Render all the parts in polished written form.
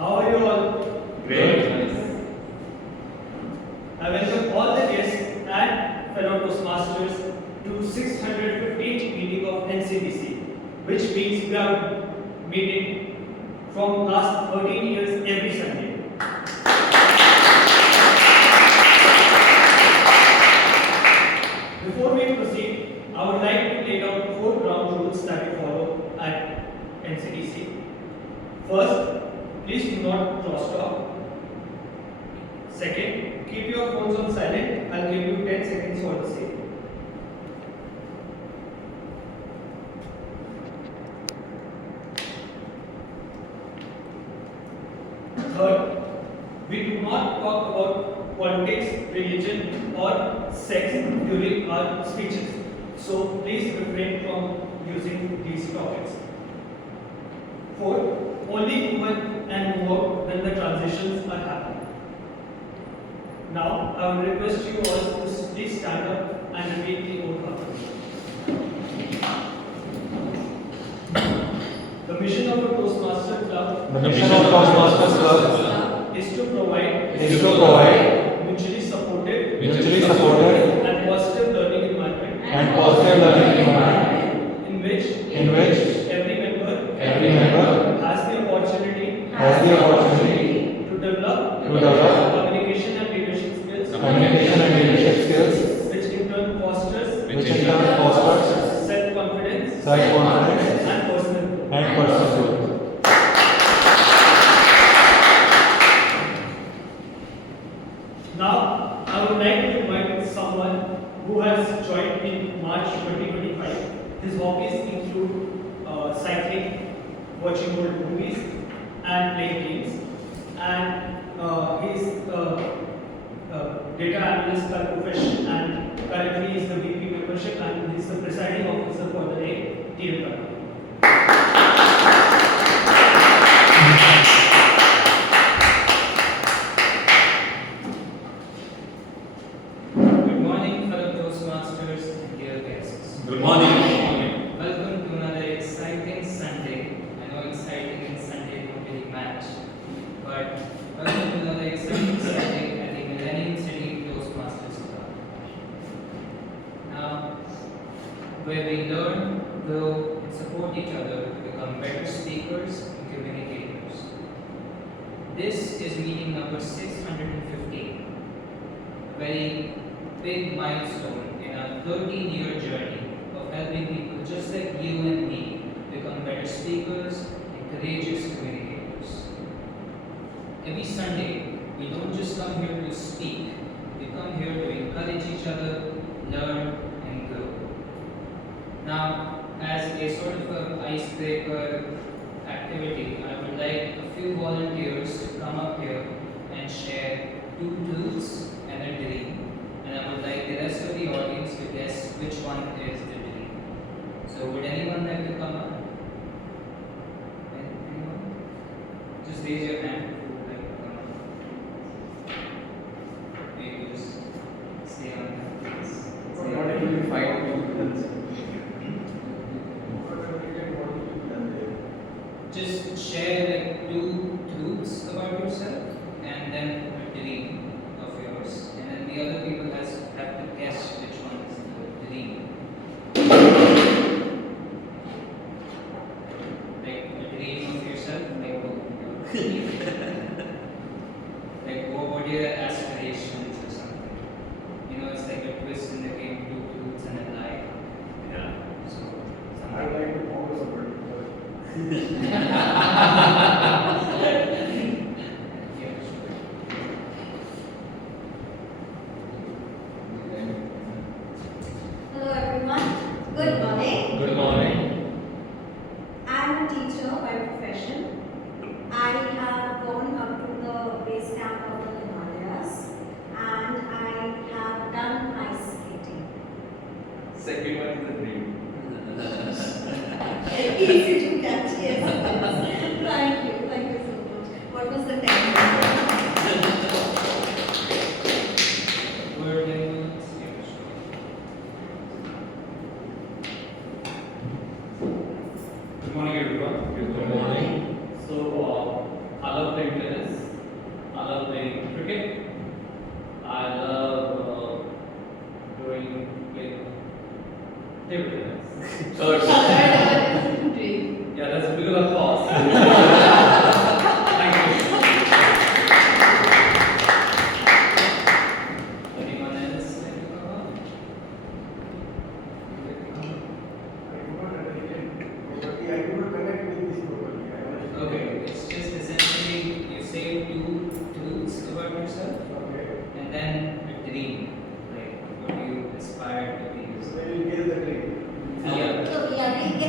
How are you all? Great. I welcome all the guests and fellow Toastmasters to 615th meeting of NCBC, which means we are meeting from last 13 years every Sunday. Before we proceed, I would like to lay down 4 ground rules that we follow at NCDC. First, please do not cross talk. Second, keep your phones on silent. I'll give you 10 seconds for the same. Third, we do not talk about politics, religion, or sex during our speeches. So please refrain from using these topics. Fourth, only move in and move out when the transitions are happening. Now, I will request you all to please stand up and repeat the oath after me. The mission of the Toastmasters Club is to provide mutually supportive and positive learning environment in which every member has the opportunity to develop communication and leadership skills, which in turn fosters self-confidence and personal growth. Now, I would like to invite someone who has joined in March 2025. His hobbies include cycling, watching old movies, and playing games. And he's data analyst by profession, and currently is the VP membership, and he's the presiding officer for the day TFW. Good morning, fellow Toastmasters and dear guests. Good morning. Welcome to another exciting Sunday. I know exciting and Sunday don't really match, but welcome to another exciting Sunday at the Millenium Toastmasters Club. Now, where we learn, grow, and support each other to become better speakers and communicators. This is meeting number 615, a very big milestone in our 13-year journey of helping people just like you and me become better speakers and courageous communicators. Every Sunday, we don't just come here to speak, we come here to encourage each other, learn, and grow. Now, as a sort of an icebreaker activity, I would like a few volunteers to come up here and share 2 truths and a dream. And I would like the rest of the audience to guess which one is the dream. So would anyone like to come up? Anyone? Just raise your hand if you would like to come up. Maybe just stay on that, please. What if you fight with Just share like 2 truths about yourself and then a dream of yours. And then the other people have to guess which one is the dream. Like a dream of yourself, like what are your aspirations or something? You know, it's like a twist in the game, 2 truths and a lie. Yeah. So I would like to focus on it. Hello everyone. Good morning. Good morning. I'm a teacher by profession. I have gone up to the base camp of the Himalayas and I have done ice skating. Second one is the dream. Easy to catch, yes. Thank you so much. What was the technique? word language. Good morning, everyone. Good morning. So, love playing tennis. I love playing cricket. I love playing table tennis. Third one. Dream. Yeah, that's a bit of a pause. Thank you. Anyone else like to come up? I do not connect with this properly. Okay, it's just essentially you say two truths about yourself Okay. and then a dream, like what you aspire to be. So when you get the dream. Yeah. So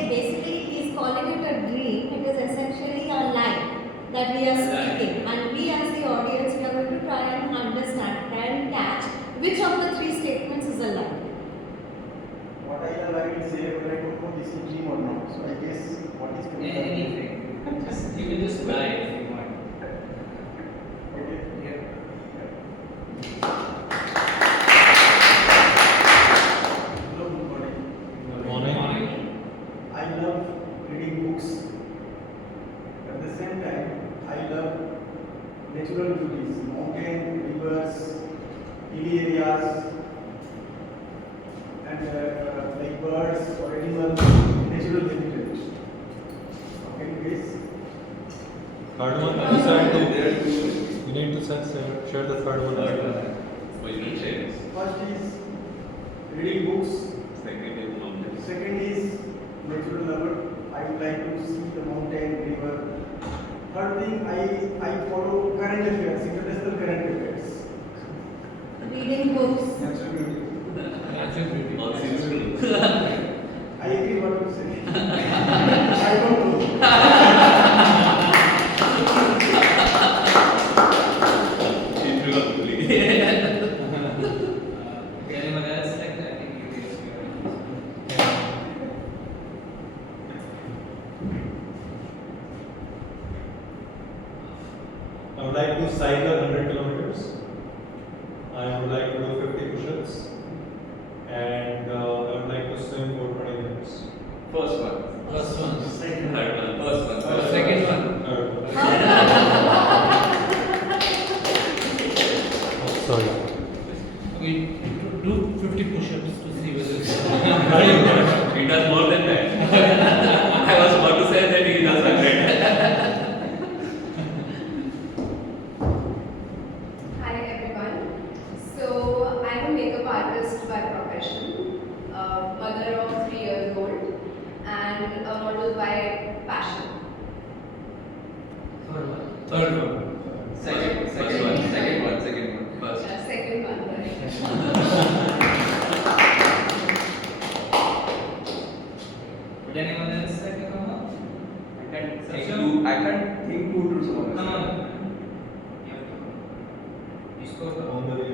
basically he's calling it a dream. It is essentially a lie that we are speaking, and we as the audience we are going to try and understand and catch which of the three statements is a lie. What I will say, but I don't know this is dream or not. So I guess what is coming out. Anything. You can just lie if you want. Okay. Yeah. Hello, good morning. Good morning. I love reading books. At the same time, I love natural beauties, mountain, rivers, hilly areas, and like birds or animals, natural habitat. Okay, please. Third one, There you need to share the third one. Third one. Oh, you didn't say this. First is reading books. Second is mountains. Second is natural lover. I would like to see the mountain, river. Third thing, I follow current affairs, international current affairs. Reading books. Natural beauty. Natural beauty. All seems true. I agree what you say. I don't know. Intriguingly. Anyone else like that? I think you raised your I would like to cycle 100 kilometers. I would like to do 50 push-ups. And I would like to swim for 20 minutes. First one. First one. Third one. First one. Second one. Third one. Oh, sorry. We do 50 push-ups to see whether it's He does more than that. I was about to say that he does 100. Hi everyone. So I'm a makeup artist by profession, mother of 3 years old, and a model by passion. Third one. Third one. Second one. First. Yeah, second one. Right? Would anyone else like to come up? I can't think two truths about Come myself. on. You have to come. You spoke On about the way.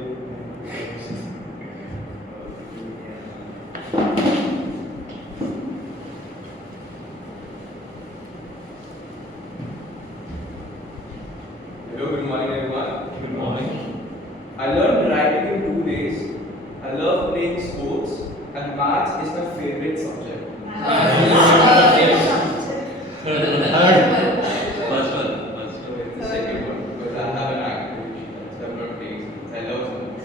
Hello, good morning everyone. Good morning. I learned writing in 2 days. I love playing sports and maths is my favorite subject. First one. So it's the second one because I have an activity. So I'm not playing sports. I love sports.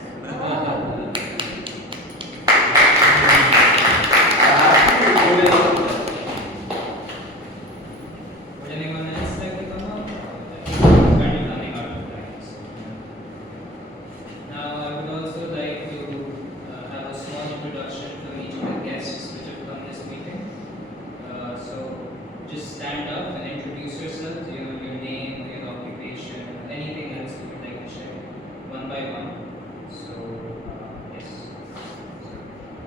Would anyone else like to come up? Kind of running out of time. So. Now I would also like to have a small introduction from each of the guests which have come this meeting. So just stand up and introduce yourselves, your name, your occupation, anything else you would like to share, one by one. So yes.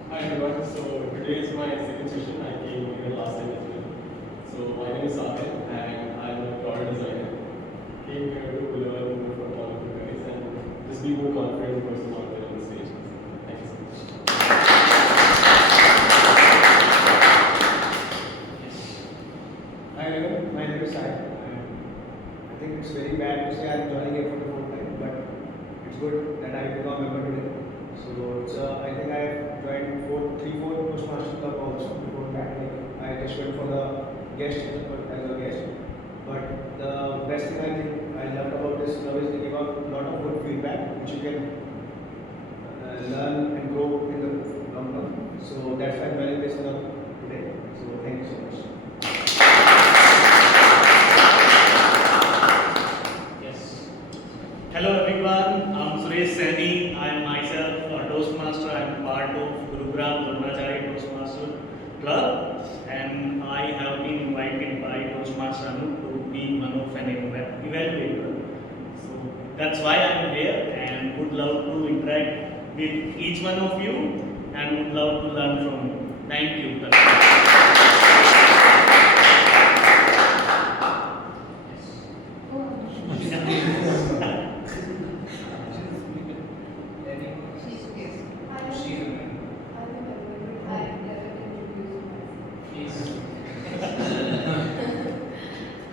Hi everyone, so today is my second session. I came here last time as well. So my name is Sahil and I'm a product designer. Came here to learn more from all of you guys and just be more confident person out there on the stage. Thank you so much. Hi everyone, my name is Sai. I think it's very bad to say I'm joining here for the first time, but it's good that I become a member today. So I think I joined 3-4 Toastmasters Club also before that. I just went for the guest as a guest. But the best thing I think I always give a lot of good feedback which you can learn and grow in the long run. So that's why I'm very best today. So thank you so much. Yes. Hello everyone, I'm Suresh Saini. I am myself a Toastmaster. I am part of Gurugram Dharmachari Toastmaster Club, and I have been invited by Toastmaster Anu to be one of an evaluator. So that's why I am here and would love to interact with each one of you and would love to learn from you. Thank you.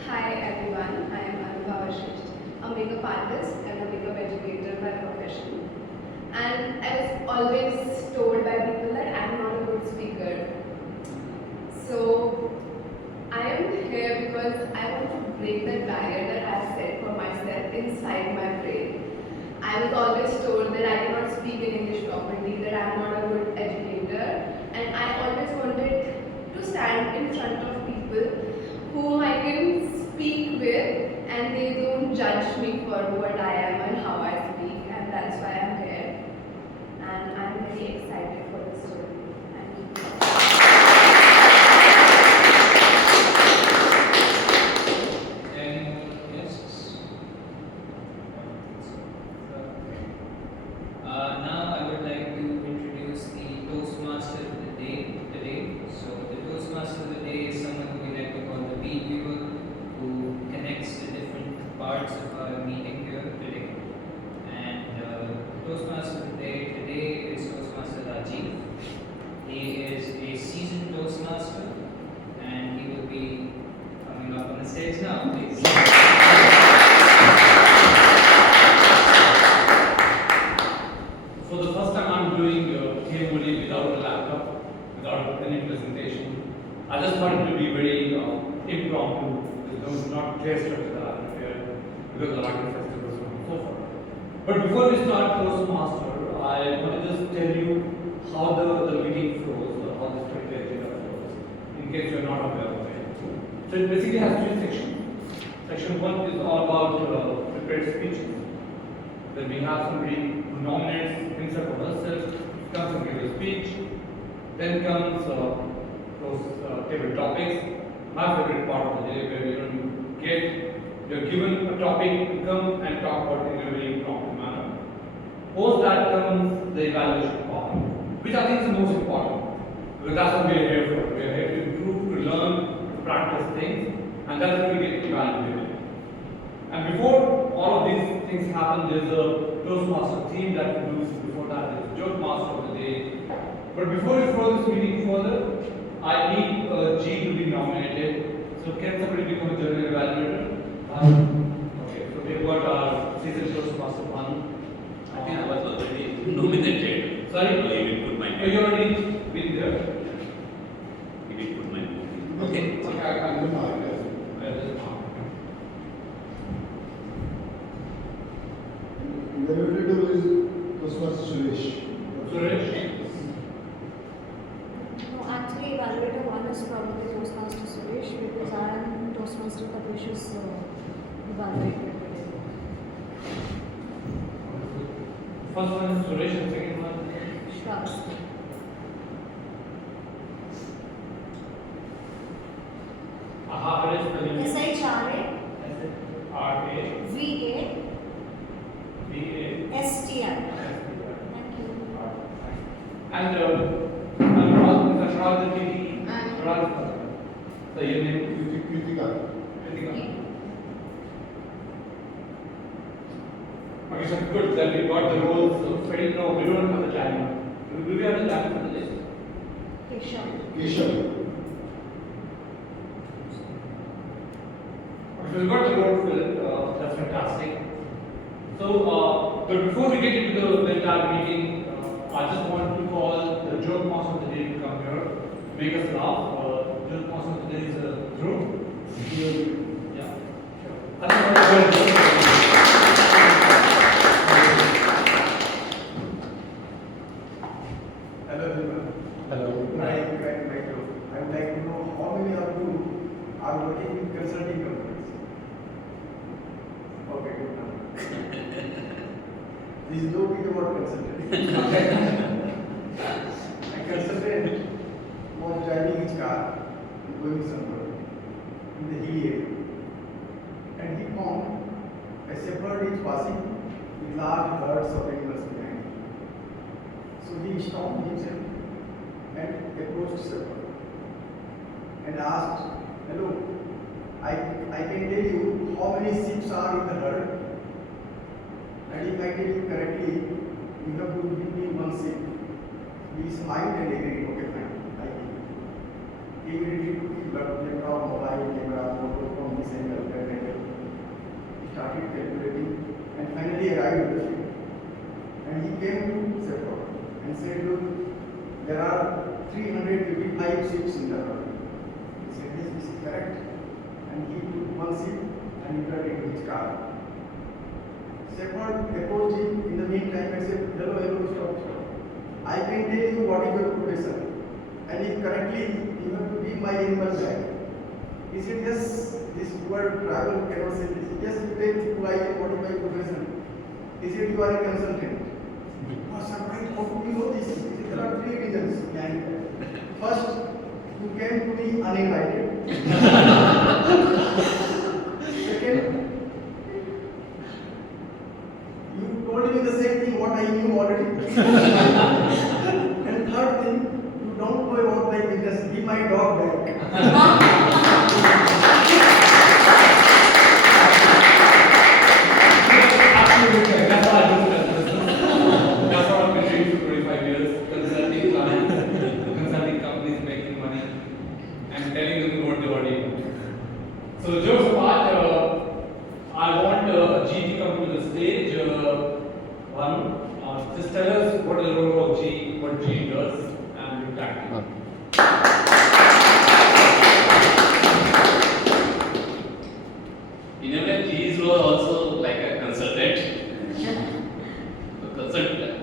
Hi everyone, I am Anubhava Shrestha, a makeup artist and a makeup educator by profession. And I was always told by people that I am not a good speaker. So I am here because I want to break the barrier that I have set for myself inside my brain. I was always told that I cannot speak in English properly, that I am not a good educator, and I always wanted to stand in front of people whom I can speak with and they don't judge me for what I am and how I speak, and that's why I'm here. And I'm very excited for this story. Thank you. Yes. Now I would like to introduce the Toastmaster of the day today. So the Toastmaster of the day is someone who we like to call the beat viewer, who connects the different parts of our meeting here today. And the Toastmaster of the day today is Toastmaster Rajiv. He is a seasoned Toastmaster and he will be coming up on the stage now, please. For the first time I'm doing KMOD without a laptop, without any presentation. I just thought it would be very impromptu. There's not clear structure that I prepared because of the writing festivals and so forth. But before we start Toastmaster, I want to just tell you how the meeting flows, or how the structure agenda flows, in case you're not aware of it. So it basically has three sections. Section 1 is all about prepared speeches. Then we have somebody who nominates himself or herself, comes and gives a speech. Then comes those table topics. My favorite part of the day, where you're given a topic to come and talk about in a very impromptu manner. Post that comes the evaluation part, which I think is the most important, because that's what we are here for. We are here to improve, to learn, to practice things, and that's what we get evaluated. And before all of these things happen, there's a Toastmaster theme that we do. Before that, there's a joke master of the day. But before we follow this meeting further, I need G to be nominated. So can somebody become a general evaluator? Okay, so we've got our season Toastmaster 1. I think I was already nominated. Sorry? He didn't put my Oh, you name. already been there? He didn't put my name. Okay. Okay, I can do my The evaluator is Toastmaster Suresh. Suresh? No, actually, evaluator one is probably Toastmaster Suresh because I am Toastmaster Tapish's evaluator today. First one is Suresh and second one? Shravasti. Aha, what is spelling? SHRA R-A VA V-A STI. Thank you. And Anurag is Anurag the TT. Anurag. So your name? Kritika. Kritika. Okay, so good. Then we got the roles. So failed. No, we don't have the time. Do we have the time for the list? Keshav. Keshav. Okay, so we got the role filled. That's fantastic. So, but before we get into the entire meeting, I just want to call the joke master of the day to come here, make us laugh. Joke master of the day is Dhruv. Yeah, sure. I think This is no big about consultant. A consultant was driving his car and going somewhere in the hilly area. And he found a shepherd is passing with large herds of animals behind him. So he stopped himself and approached shepherd and asked, "Hello, I can tell you how many sheep are in the herd. And if I tell you correctly, you have to give me one sheep." He smiled and agreed, "Okay, fine, I give you." He immediately took his laptop, mobile camera, photo from this angle, that angle. He started calculating and finally arrived at the sheep. And he came to shepherd and said, "Look, there are 355 sheep in the herd." He said, "Yes, this is correct." And he took one sheep and entered into his car. Shepherd approached him in the meantime and said, "Hello, stop. I can tell you what is your profession. And if correctly, you have to be my animal guide." He said, "Yes, this word travel cannot say this." "Yes, you tell me who I am, what is my profession." He said, "You are a consultant." "Oh, sir, right, how do you know this?" He said, "There are 3 reasons behind that. First, you came to me uninvited. Second, you told me the same thing what I knew already. And third thing, you don't know about my business. Give my dog back." Absolutely. That's what I do. That's what I've been doing for 25 years. Consulting clients, consulting companies making money, and telling them what they already know. So jokes apart, I want G to come to the stage. Just tell us what is the role of G, what G does, and we'll tackle it. In a way, G's role also like a consultant.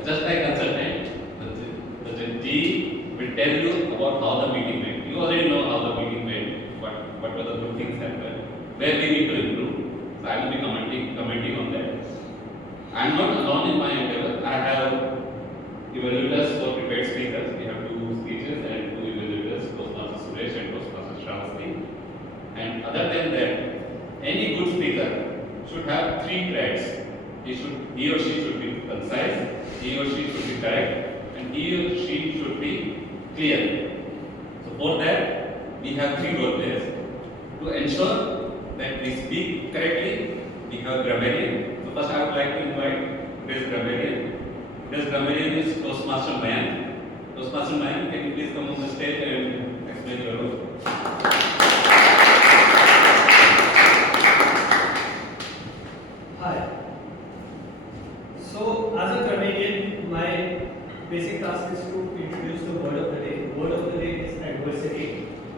Just like consultant, the G will tell you about how the meeting went. You already know how the meeting went, what were the good things happened, where we need to improve. So I will be commenting on that. I am not alone in my endeavor. I have evaluators for prepared speakers. We have 2 speeches and 2 evaluators, Toastmaster Suresh and Toastmaster Shravasti. And other than that, any good speaker should have 3 traits. He or she should be concise, he or she should be correct, and he or she should be clear. So for that, we have 3 role players. To ensure that we speak correctly, we have grammarian. So first I would like to invite today's grammarian. Today's grammarian is Toastmaster Mayan. Toastmaster Mayan, can you please come on the stage and explain your role? Hi. So, as a grammarian, my basic task is to introduce the word of the day. The word of the day is adversity,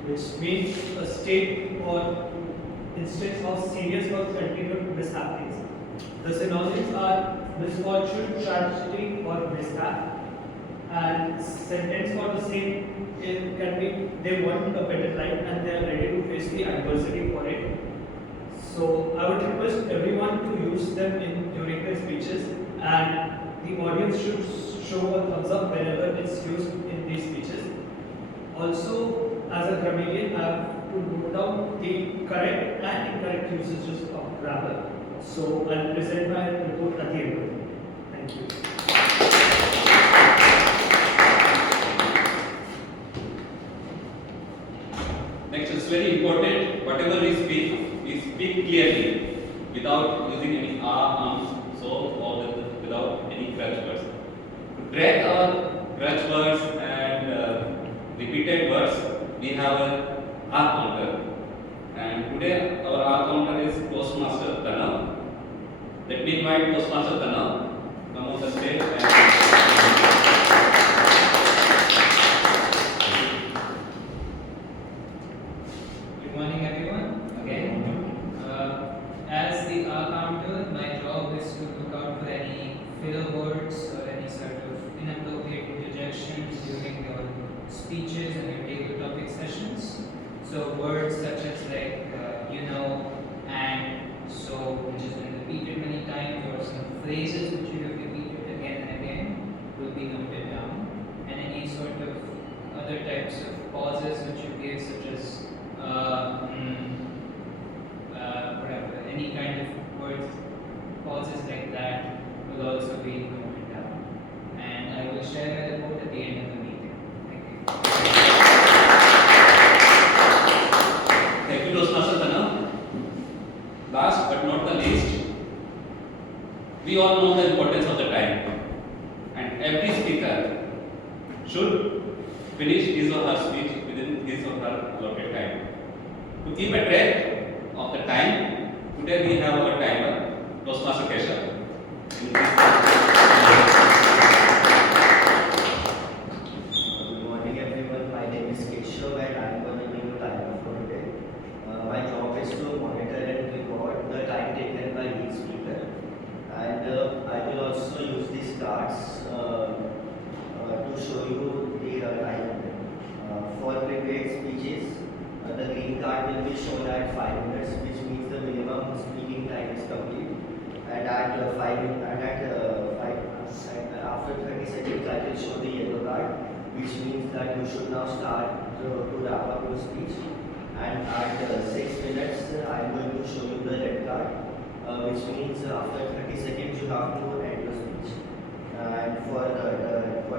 which means a state or instance of serious or continued mishappenings. The synonyms are misfortune, tragedy, or mishap. And sentence for the same can be they want a better life and they are ready to face the adversity for it. So I would request everyone to use them during their speeches, and the audience should show a thumbs up whenever it's used in these speeches. Also, as a grammarian, I have to note down the correct and incorrect usages of grammar. So I'll present my report at the end. Thank you. Next, it's very important, whatever we speak clearly without using any arms, so, or without any crutch words. To track our crutch words and repeated words, we have a R counter. And today our R counter is Toastmaster Tanal. Let me invite Toastmaster Tanal come on the stage. Good morning, everyone. Again, as the R counter, my job is to look out for any filler words or any sort of inappropriate interjections during your speeches and your table topic sessions. So words such as like and, so, which has been repeated many times, or some phrases towards causes like that will also be noted down. And I will share my report at the end of the meeting. Thank you. Thank you, Toastmaster Pranav. Last but not the least, we all know the importance of the time, and every speaker should finish his or her speech within his or her allotted time. To keep a track of the time, today we have our timer, Toastmaster Keshav. Good morning everyone, my name is Keshav and I am going to give you timer for today. My job is to monitor and record the time taken by each speaker, and I will also use these cards to show you the time. For prepared speeches, the green card will be shown at 5 minutes, which means the minimum speaking time is complete. And at after 30 seconds, I will show the yellow card, which means that you should now start to wrap up your speech. And at 6 minutes, I am going to show you the red card, which means after 30 seconds, you have to end your speech. And for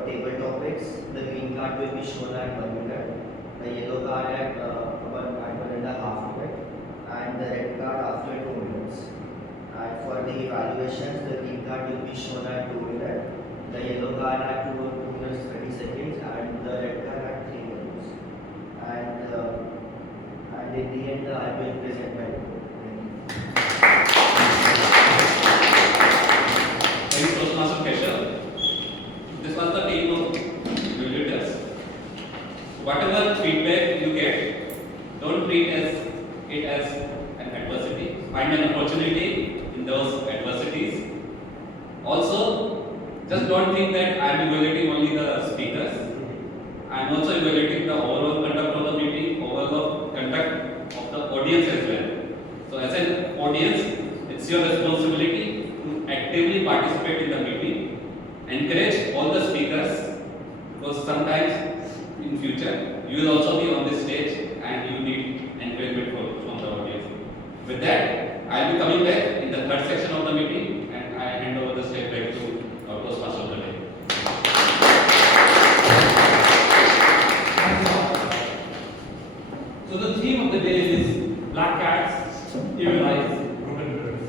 table topics, the green card will be shown at 1 minute, the yellow card at 1.5 minutes, and the red card after 2 minutes. And for the evaluations, the green card will be shown at 2 minutes, the yellow card at 2 minutes 30 seconds, and the red card at 3 minutes. And in the end, I will present my report. Thanks, Toastmaster Keshav. This was the team of evaluators. Whatever feedback you get, don't treat it as an adversity. Find an opportunity in those adversities. Also, just don't think that I am evaluating only the speakers. I am also evaluating the overall conduct of the meeting, overall conduct of the audience as well. So, as an audience, it's your responsibility to actively participate in the meeting. Encourage all the speakers, because sometimes in future you will also be on this stage and you need encouragement from the audience. With that, I will be coming back in the third section of the meeting, and I hand over the stage back to our Toastmaster of the day. So the theme of the day is black cats, evil eyes, broken mirrors.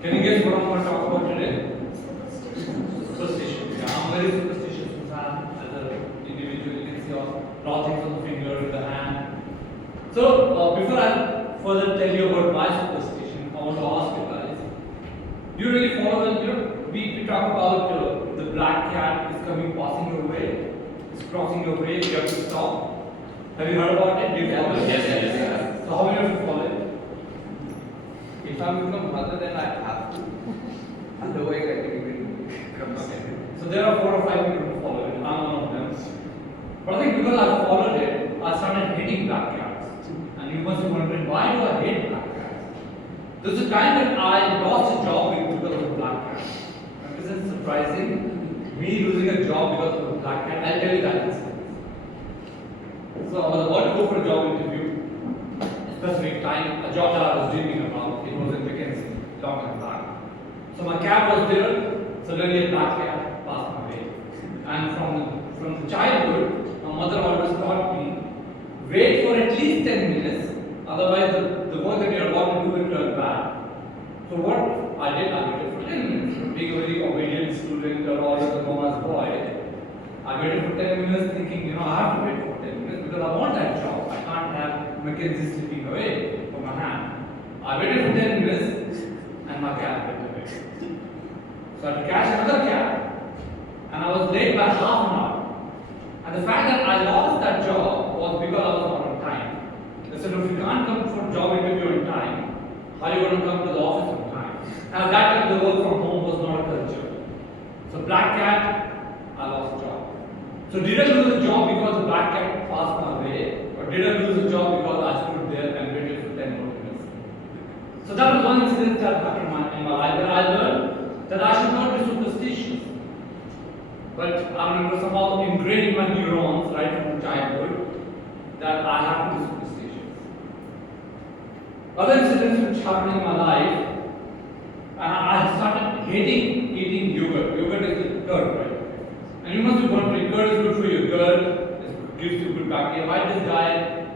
Can you guess what I'm going to talk about today? Superstition. Yeah, I'm very superstitious man as an individual. You can see a lot of things on the finger, in the hand. So before I further tell you about my superstition, I want to ask you guys: do you really follow the? We talk about the black cat is passing your way, it's crossing your way. You have to stop. Have you heard about it? Do you follow it? Yes. So how many of you follow it? If I'm with my mother, then I have to. Otherwise, I can even come back. So there are 4 or 5 people who follow it. I'm one of them. But I think because I followed it, I started hating black cats. And you must be wondering, why do I hate black cats? There's a time that I lost a job because of a black cat. Isn't it surprising? Me losing a job because of a black cat. I'll tell you that incident. So I was about to go for a job interview, specific time, a job that I was dreaming about. It was in Mackenzie, long and back. So my cab was there, suddenly a black cat passed my way. And from the childhood, my mother always taught me, wait for at least 10 minutes, otherwise the work that you're about to do will turn bad. So what I did, I waited for 10 minutes. Being a very obedient student or always a mama's boy, I waited for 10 minutes thinking, I have to wait for 10 minutes because I want that job. I can't have Mackenzie slipping away from my hand. I waited for 10 minutes and my cab went away. So I had to catch another cab and I was late by half an hour. And the fact that I lost that job was because I was not on time. They said, if you can't come for a job interview on time, how are you going to come to the office on time? And at that time, the work from home was not a culture. So black cat, I lost a job. So did I lose a job because the black cat passed my way, or did I lose a job because I stood there and waited for 10 more minutes? So that was one incident that happened in my life where I learned that I should not be superstitious. But I remember somehow ingrained in my neurons right from childhood that I have to be superstitious. Other incidents which happened in my life hating eating yogurt. Yogurt is the curd, right? And you must be wondering, curd is good for you, curd gives you good bacteria. Why this guy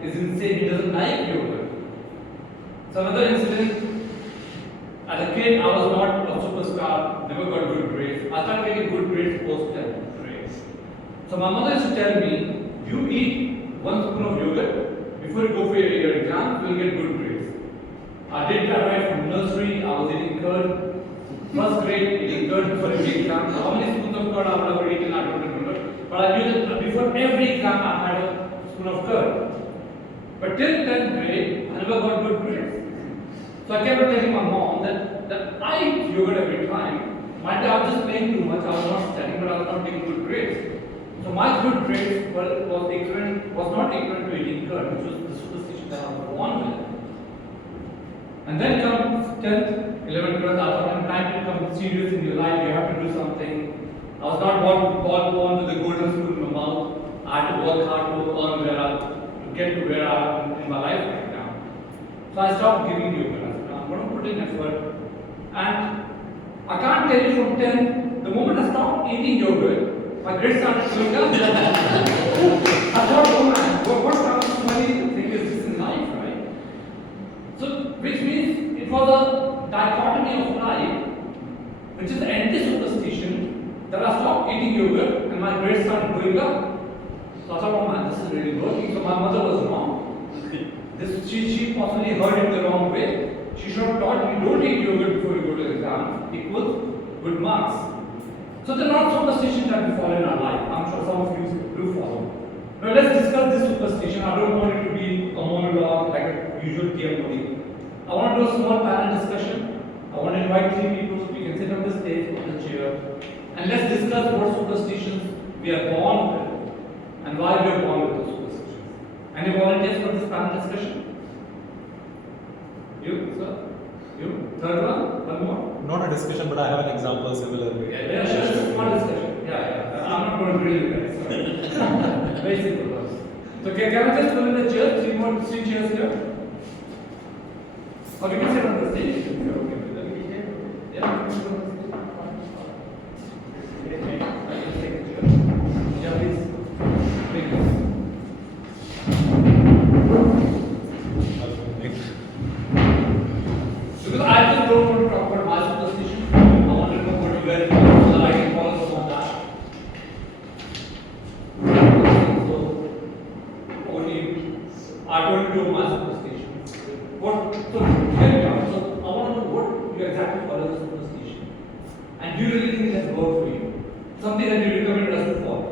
is insane, he doesn't like yogurt. So another incident, as a kid I was not a superstar, never got good grades. I started getting good grades post 10th grades. So my mother used to tell me, you eat 1 spoon of yogurt, before you go for your exam, you will get good grades. I did that right from nursery, I was eating curd. First grade, eating curd before every exam. How many spoons of curd I would have eaten, I don't remember. But I knew that before every exam I had a spoon of curd. But till 10th grade, I never got good grades. So I kept on telling my mom that I eat yogurt every time. One day I was just playing too much, I was not studying, but I was not getting good grades. So my good grades was not equivalent to eating curd, which was the superstition that I was born with. And then comes 10th, 11th, 12th, I thought when time to become serious in your life, you have to do something. I was not born with a golden spoon in my mouth. I had to work hard to earn to get to where I am in my life right now. So I stopped giving yogurt. I'm going to put in effort. And I can't tell you from 10, the moment I stopped eating yogurt, my grades started going down. I thought, oh man, what kind of funny thing is this in life, right? So, which means it was a dichotomy of life, which is anti-superstition, that I stopped eating yogurt and my grades started going up. So I thought, oh man, this is really working. So my mother was wrong. She possibly heard it the wrong way. She should have taught me, don't eat yogurt before you go to the exam, equals good marks. So there are not superstitions that we follow in our life. I'm sure some of you do follow. Now let's discuss this superstition. I don't want it to be a monologue like a usual TMOD. I want to do a small panel discussion. I want to invite 3 people. We can sit on the stage, on the chair, and let's discuss what superstitions we are born with and why we are born with those superstitions. Any volunteers for this panel discussion? You, sir? You? Third one more? Not a discussion, but I have an example similar way. Yeah, sure. It's a small discussion. Yeah. I'm not going to drill you guys. Sorry. Very simple. So can I just pull in the chairs? 3 chairs here. Or you can sit on the stage if you're okay with that. Yeah, you can sit on the stage. I can take a chair. Yeah, please. Thank you. Because I just don't want to talk about my superstition. I want to know what you guys do so that I can follow some of that. So, only I told you my superstition. So here we are. So I want to know what you exactly follow the superstition. And do you really think it has worked for you? Something that you recommend us to follow?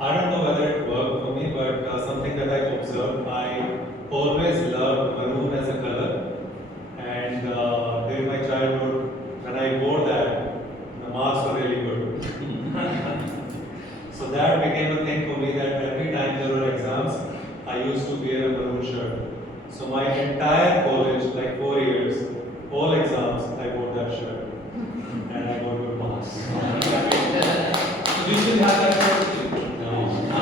I don't know whether it worked for me, but something that I observed, I always loved maroon as a color. And during my childhood, when I wore that, the marks were really good. So that became a thing for me that every time there were exams, I used to wear a maroon shirt. So my entire college, like 4 years, all exams, I wore that shirt. And I got good marks. So you still have that shirt? No. I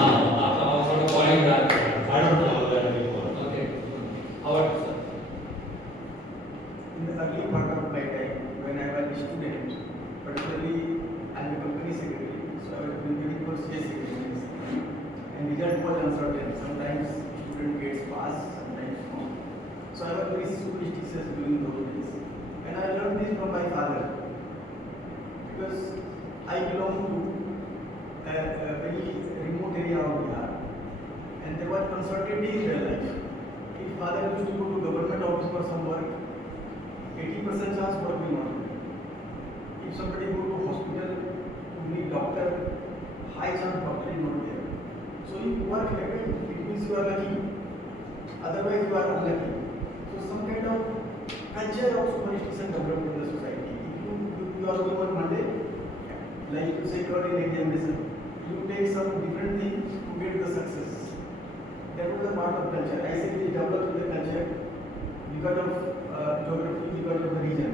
was sort of following that. I don't follow that anymore. Okay. How about you, sir? In the early part of my time, when I was a student, particularly I'm a company secretary, so I was doing for CS secretaries. And result was uncertain. Sometimes student gets pass, sometimes no. So I was very superstitious during those days. And I learned this from my father. Because I belong to a very remote area of Bihar. And there was uncertainty in their life. If father used to go to government office for some work, 80% chance work will not be. If somebody go to hospital to meet doctor, high chance doctor is not there. So if work happened, it means you are lucky. Otherwise you are unlucky. So some kind of culture of superstition developed in the society. If you are going on Monday, like you say in examination, you take some different things to get the success. That was a part of culture. I say it developed in the culture because of geography, because of the region.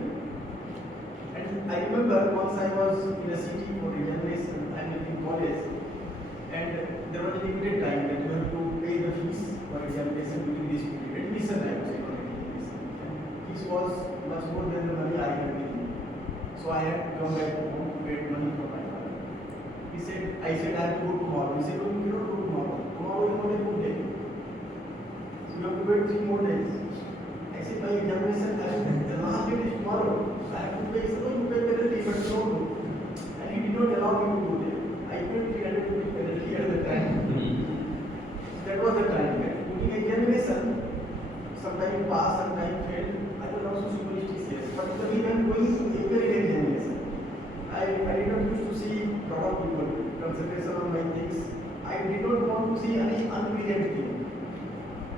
And I remember once I was in a city for examination, I was in college, and there was a limited time that you have to pay the fees for examination within this period. Admission, I would say, not examination. And this was much more than the money I had given. So I had to come back home to get money for my father. He said, I said I have to go tomorrow. He said, oh, you cannot go tomorrow. Tomorrow is not a good day. So you have to wait 3 more days. I said, my examination time, the last day is tomorrow. I have to pay. He said, oh, you pay penalty, but you don't go. And he did not allow me to go there. I paid 300 rupees penalty at the time. That was the time. Putting examination, sometimes pass, sometimes fail. I was also superstitious. But when I'm going to every examination, I did not used to see a lot of people concentration on my things. I did not want to see any unpleasant thing.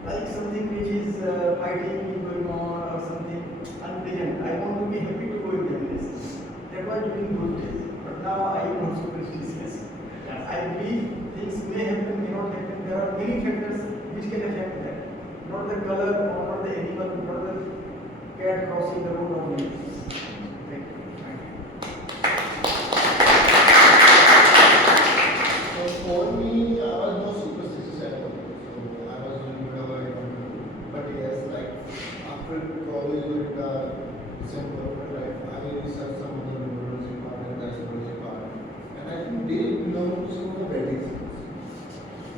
Like something which is fighting going on or something unpleasant. I want to be happy to go examination. That was during those days. But now I am not superstitious. I believe things may happen, may not happen. There are many factors which can affect that. Not the color, or not the animal, not the cat crossing the road or me. Thank you. So for me, I was no superstitious at all. So I was doing whatever I wanted to do. But yes, like after college during the December of my life, I researched some of the numerology part and the astrology part. And I think they belong to some of the Vedic schools.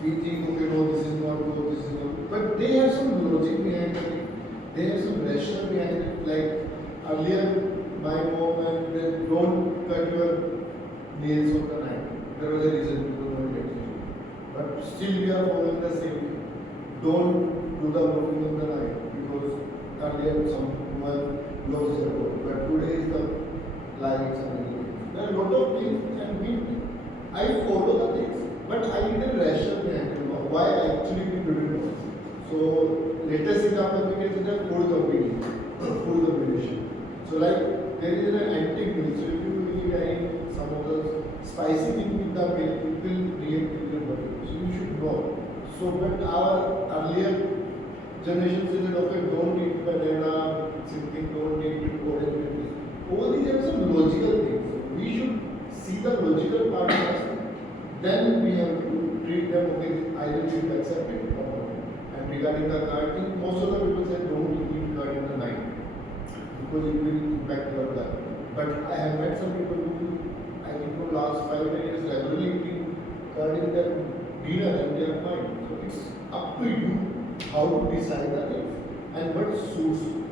We think, okay, no, this is not good, this is not good. But they have some logic behind it. They have some rationale behind it. Like earlier, my mom and they don't cut your nails on the night. There was a reason people don't get you. But still we are following the same thing. Don't do the working in the night because earlier someone lost their work. But today is the lights and everything. There are a lot of things and I follow the things. But I need a rational behind it. Why actually we do it? So latest example we can see the food combination. So like there is an antique meal. So if you eat some of the spicy thing with the meal, it will react with your body. So you should know. So but our earlier generation said that okay, don't eat banana, something, don't eat orange. All these are some logical things. We should see the logical part first. Then we have to treat them, okay, either we should accept it or not. And regarding the card thing, most of the people say don't eat card in the night because it will impact your gut. But I have met some people who, I think for last 5 years, regularly eating card in their dinner and they are fine. So it's up to you how to decide that and what suits you.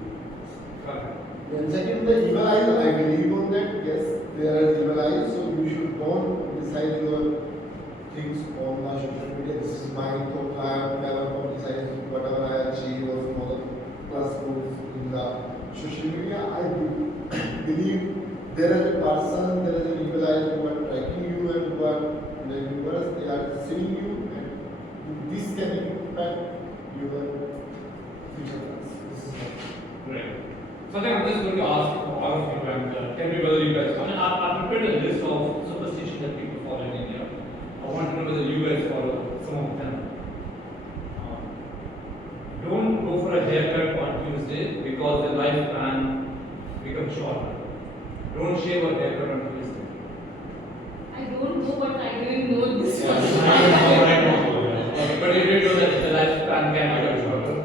And second, the evil eyes, I believe on that, yes, there are evil eyes, so you should don't decide your things on the social media. This is my thought. I have never publicized whatever I achieve or some other plus goals in the social media. I believe there is a person, there is an evil eye who are tracking you and who are in the universe, they are seeing you and this can impact your future plans. This is Right. So I think I'm just going to ask all of you and tell me whether you guys, I've prepared a list of superstitions that people follow in India. I want to know whether you guys follow some of them. Don't go for a haircut on Tuesday because the lifespan becomes shorter. Don't shave or haircut on Tuesday. I don't know, but I didn't know this one. I know. Okay, but you did know that the lifespan can become shorter.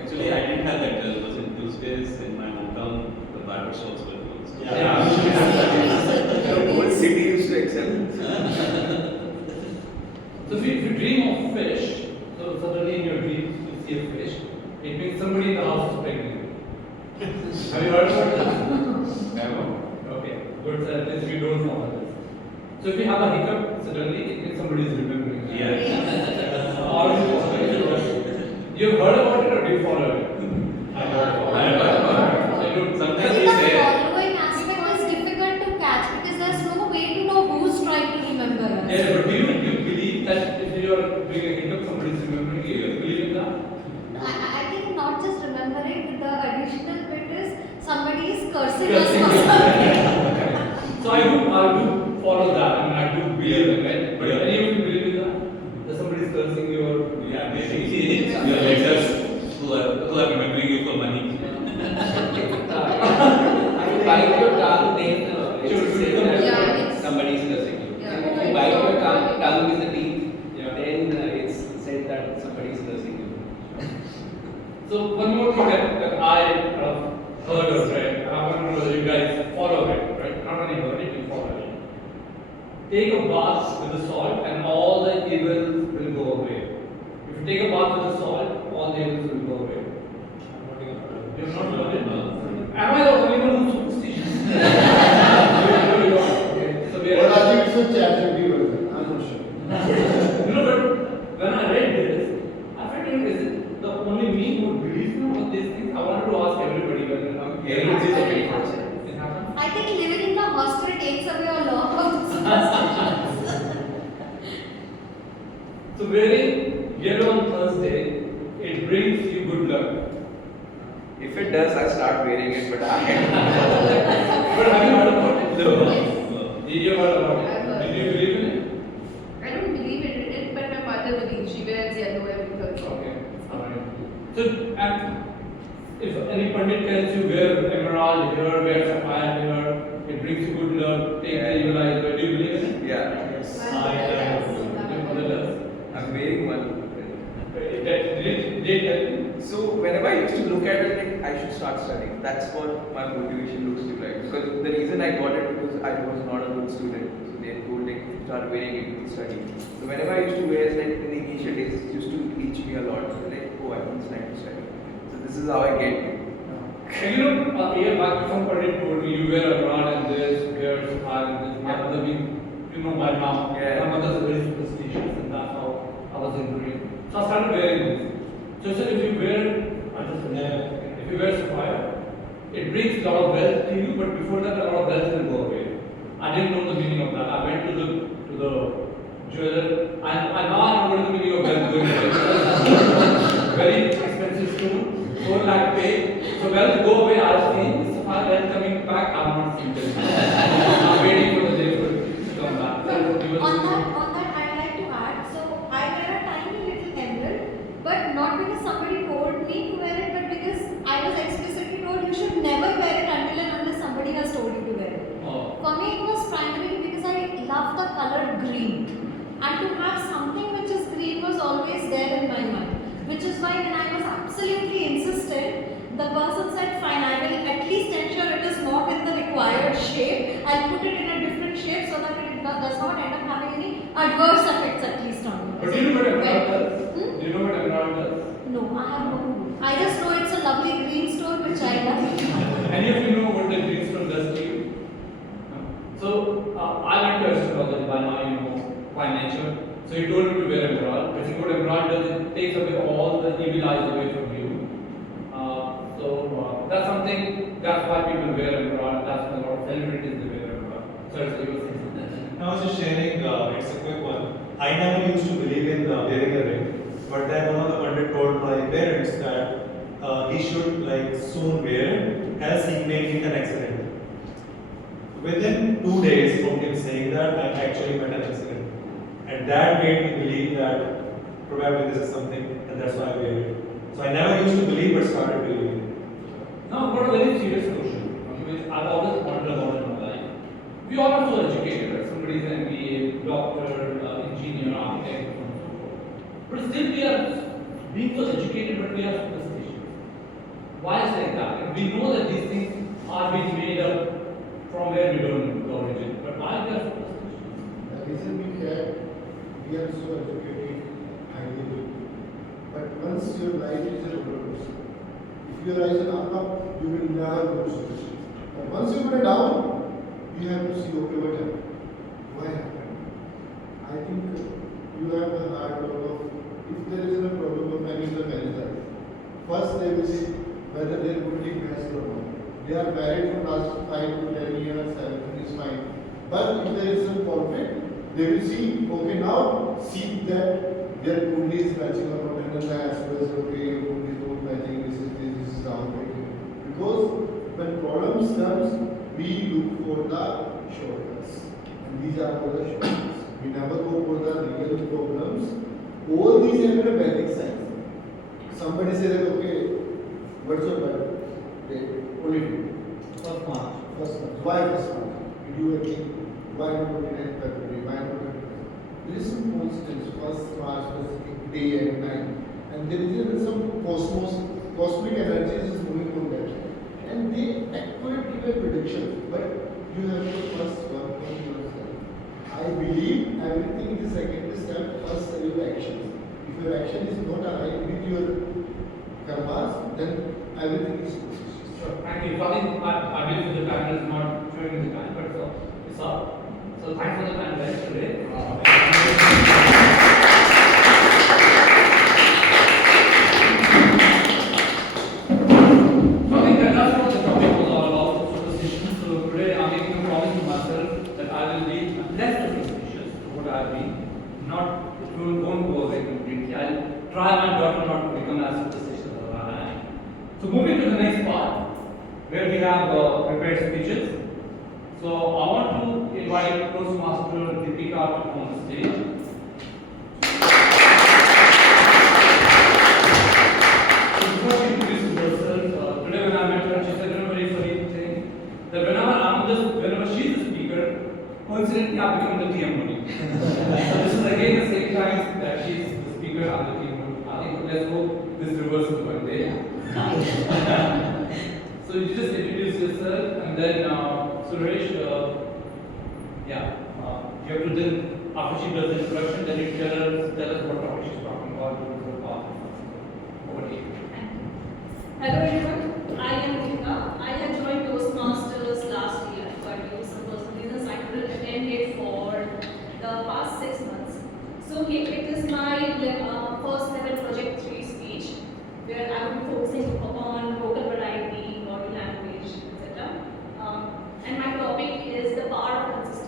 Actually, I didn't have that. It was in Tuesdays in my hometown. The barber shops were closed. What city used to accept? So if you dream of fish, so suddenly in your dreams you see a fish, it means somebody in the house is pregnant. Have you heard about this? Never. Okay, good. So at least we don't follow this. So if you have a hiccup, suddenly it means somebody is remembering. Yeah. Or you've heard about it or do you follow it? I heard. Sometimes The we say. following aspect is difficult to catch because there's no way to know who's trying to remember us. Yeah, but do you believe that if you are doing a hiccup, somebody is remembering you? You believe in that? I think not just remembering, the additional bit is somebody is cursing us for something. So I do follow that. I mean, I do believe in it. But any of you believe in that? That somebody is cursing you or Yeah, maybe your letters who are remembering you for money. If you bite your tongue, then Yeah, somebody is cursing you. Yeah. If you bite your tongue with the teeth, then it's said that somebody is cursing you. So one more thing that I heard or read, and I want to know whether you guys follow it, right? Not take a bath with the salt and all the evils will go away. If you take a bath with the salt, all the evils will go away. You have not learned it? Am I the only one who's superstitious? So we Or are. I think it's a ChatGPT version. I'm not sure. You know, but when I read this, I felt, is it the only me who believes in all these things? I wanted to ask everybody whether I'm hearing this or it happens. I think living in the hostel takes away a lot of the superstitions. So wearing yellow on Thursday, it brings you good luck. If it does, I start wearing it, but I But have you heard about it? No. You heard about I've it? heard. Did you believe in it? I don't believe in it, but my mother believes. She wears yellow every Thursday. Okay. Alright. So, and if any pandit tells you wear emerald here, wear sapphire here, it brings you good luck, take the evil eyes away, do you believe in it? Yeah. Your mother does. I'm wearing one. Did they tell you? So whenever I used to look at it, like I should start studying. That's what my motivation looks like. Because the reason I got it because I was not a good student. So they told like start wearing it to study. So whenever I used to wear it, like in the initial days, it used to reach me a lot. So like, oh, I think it's time to study. So this is how I get it. And you know, a year back, some pandit told me you wear a rod and this, wear sapphire and this. My mother being, you know, by now, Yeah. my mother's very superstitious and that's how I was ingrained. So I started wearing this. So I said, if you wear sapphire, it brings a lot of wealth to you, but before that, a lot of wealth will go away. I didn't know the meaning of that. I went to the jeweler, and now I know what is the meaning of wealth going away. Very expensive stone, 4 lakh pay. So wealth go away, I've seen sapphire wealth coming back. I'm not seeing it. I'm waiting for the day for it to come back. On that, I'd like to add. So I wear a tiny little emerald, but not because somebody told me to wear it, but because I was explicitly told you should never wear it until and unless somebody has told you to wear it. Oh. For me, it was primarily because I love the color green, and to have something which is green was always there in my mind. Which is why when I was absolutely insistent, the person said, "Fine, I will at least ensure it is not in the required shape. I'll put it in a different shape so that it does not end up having any adverse effects at least on me." But do you know what emerald does? Hmm? Do you know what emerald does? No, I have no clue. I just know it's a lovely green stone which I love. Any of you know what the green stone does to you? No? So I went to astrology by now, you know, by nature. So he told me to wear emerald. Basically, what emerald does, it takes away all the evil eyes away from you. That's something. That's why people wear emerald. That's why a lot of celebrities they wear emerald. Sorry, you were saying something. I was just sharing, it's a quick one. I never used to believe in wearing a ring, but then one of the pandit told my parents that he should like soon wear it, else he may meet an accident. Within 2 days of him saying that, I actually met an accident. And that made me believe that probably this is something, and that's why I wear it. So I never used to believe, but started believing it. Now, I've got a very serious question. I've always wondered about it in my life. We all are so educated, right? Somebody is an MBA, doctor, engineer, architect, so on and so forth. But still, we are being so educated, but we are superstitious. Why is like that? And we know that these things are being made up from where we don't know the origin. But why we are superstitious? The reason we are so educated, ideally. But once your life is a roller coaster, if your eyes are up, you will never go to solution. But once you put it down, you have to see, okay, what happened? Why happened? I think you have a hard lot of, if there is a problem of any of the manager, first they will see whether their booking has or not. They are married for last 5 to 10 years, everything is fine. But if there is some conflict, they will see, okay, now see that their kundi is matching or not, and then the answer is okay, your kundi is not matching, this is downgrade. Because when problems comes, we look for the shortcuts. And these are all the shortcuts. We never go for the real problems. All these are the basic signs. Somebody says that, okay, what's your birthday? Only two. First March. First month. Why first month? Did you agree? Why not 29th February? Why not 29th? There is some coincidence. First March was day and night. And there is some cosmic energies is moving on that. And they accurate give a prediction. But you have to first work on yourself. I believe everything is secondary step, first your actions. If your action is not aligned with your karmas, then everything is superstitious. Sure, thank you. So I think I believe the panel is not showing the time, but it's up. So thanks for the time guys today. So I think that's what the topic was all about, superstition. So today I'm making a promise to myself that I will be less superstitious to what I've been. Not, it won't go away completely. I'll try my daughter not to become as superstitious as I am. So moving to the next part, where we have prepared speeches. So I want to invite Toastmaster Deepika to come on the stage. So before she introduces herself, today when I met her, she said a very funny thing, that whenever she's the speaker, coincidentally I become the TM only. So this is again the same time that she's the speaker, I'm the TM only. I think let's hope this reverses one day. So you just introduce yourself and then Suresh, you have to then, after she does the introduction, then you tell us what topic she's talking about. Over to you. Hello everyone, I am Deepika. I had joined Toastmasters last year, but due to some personal reasons I couldn't attend it for the past 6 months. So it is my first level project 3 speech, where I will be focusing upon vocal variety, body language, etc. And my topic is the power of consistency.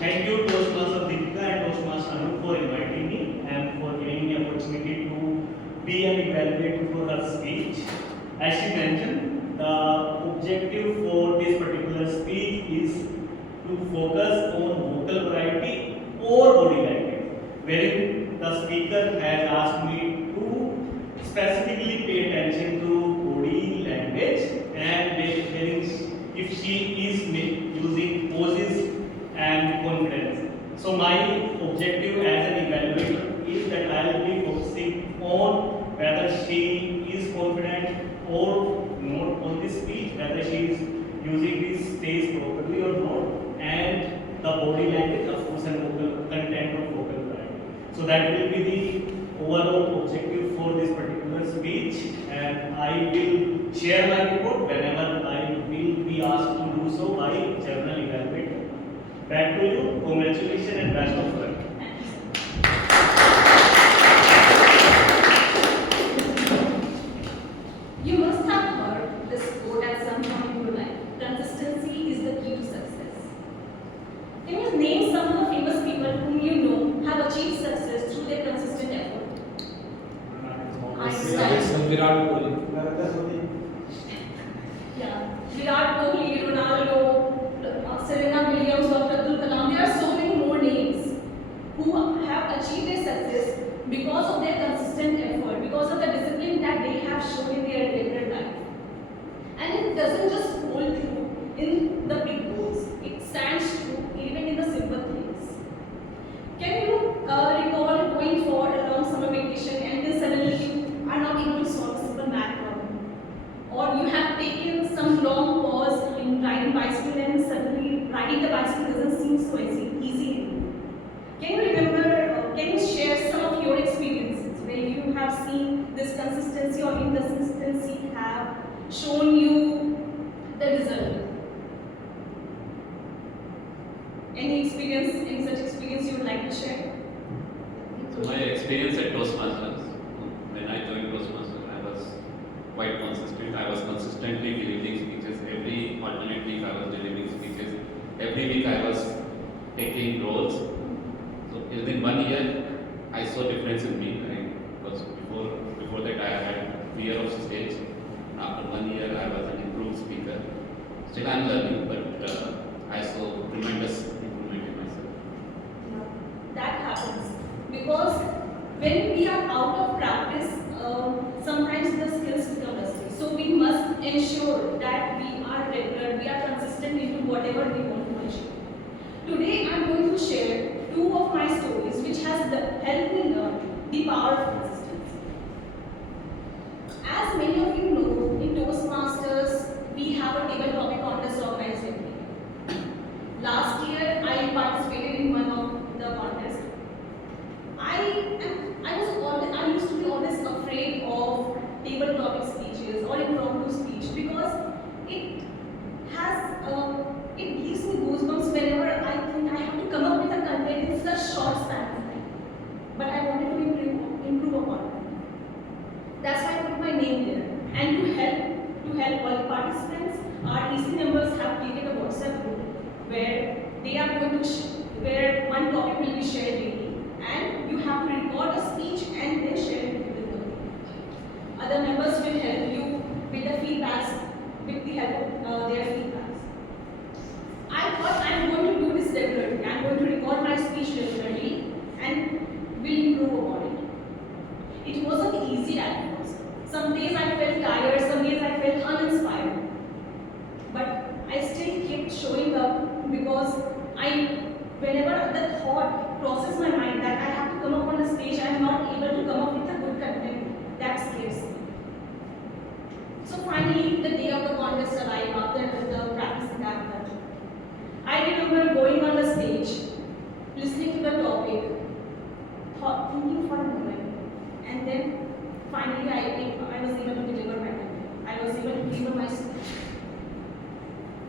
Thank you, Toastmaster Deepika and Toastmaster Anup, for inviting me and for giving me the opportunity to be an evaluator for her speech. As she mentioned, the objective for this particular speech is to focus on vocal variety or body language, wherein the speaker has asked me to specifically pay attention to body language and wherein if she is using poses and confidence. So my objective as an evaluator is that I will be focusing on whether she is confident or not on this speech, whether she is using this space properly or not, and the body language, of course, and vocal content of vocal variety. So that will be the overall objective for this particular speech, and I will share my report whenever I will be asked to do so by general evaluator. Back to you. Congratulations and best of luck. You must have heard this quote at some point in your life. Consistency is the key to success. Can you name some of the famous people whom you know have achieved success through their consistent effort? Einstein. Virat Kohli. Yeah. Virat Kohli, Ronaldo, Serena Williams, Dr. Abdul Kalam. There are so many more names who have achieved their success because of their consistent effort, because of the discipline that they have shown in their regular life. And it doesn't just hold true in the big goals, it stands true even in the simple things. Can you recall going for a long summer vacation and then suddenly you are not able to solve a simple math problem? Or you have taken some long pause in riding bicycle and suddenly riding the bicycle doesn't seem so easy anymore. Can you remember, can you share some of your experiences where you have seen this consistency or inconsistency have shown you the result? Any experience, any such experience you would like to share? So my experience at Toastmasters, when I joined Toastmasters, I was quite consistent. I was consistently delivering speeches. Every alternate week I was delivering speeches. Every week I was taking roles. So within 1 year, I saw difference in me. Right? Because before that I had fear of stage. After 1 year, I was an improved speaker. Still I am learning, but I saw tremendous improvement in myself. That happens because when we are out of practice, sometimes the skills become rusty. So we must ensure that we are regular, we are consistent into whatever we want to achieve. Today I am going to share 2 of my stories which has helped me learn the power of consistency. thinking for a moment, and then finally I was able to deliver my content. I was able to deliver my speech.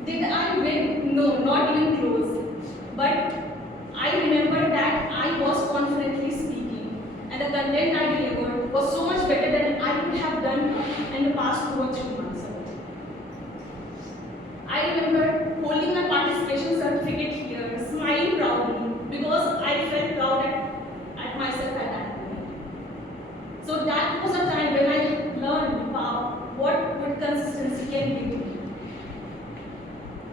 Did I win? No, not even close. But I remember that I was confidently speaking, and the content I delivered was so much better than I could have done in the past 2 or 3 months. I remember holding my participation certificate here, smiling proudly because I felt proud at myself at that moment. So that was a time when I learned what good consistency can be to me.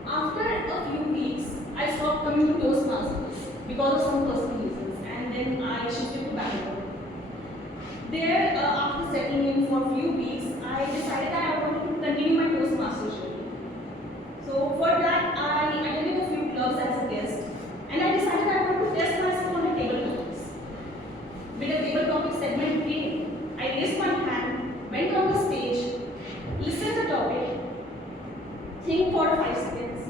After a few weeks, I stopped coming to Toastmasters because of some personal reasons, and then I shifted to Bangalore. There, after settling in for a few weeks, I decided that I wanted to continue my Toastmasters journey. So for that, I attended a few clubs as a guest, and I decided I wanted to test myself on the table topics. With the table topic segment came, I raised my hand, went on the stage, listened to the topic, think for 5 seconds,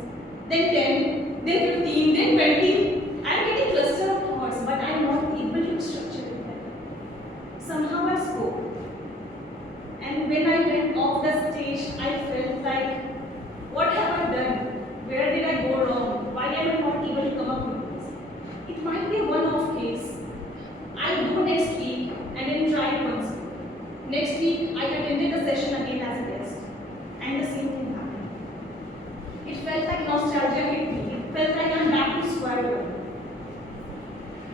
then 10, then 15, then 20. I'm getting cluster of thoughts, but I'm not able to structure it well. Somehow I spoke. And when I went off the stage, I felt like, what have I done? Where did I go wrong? Why am I not able to come up with this? It might be a one-off case. I'll do next week and then try it once more. Next week, I attended the session again as a guest, and the same thing happened. It felt like nostalgia hit me. It felt like I'm back to square one.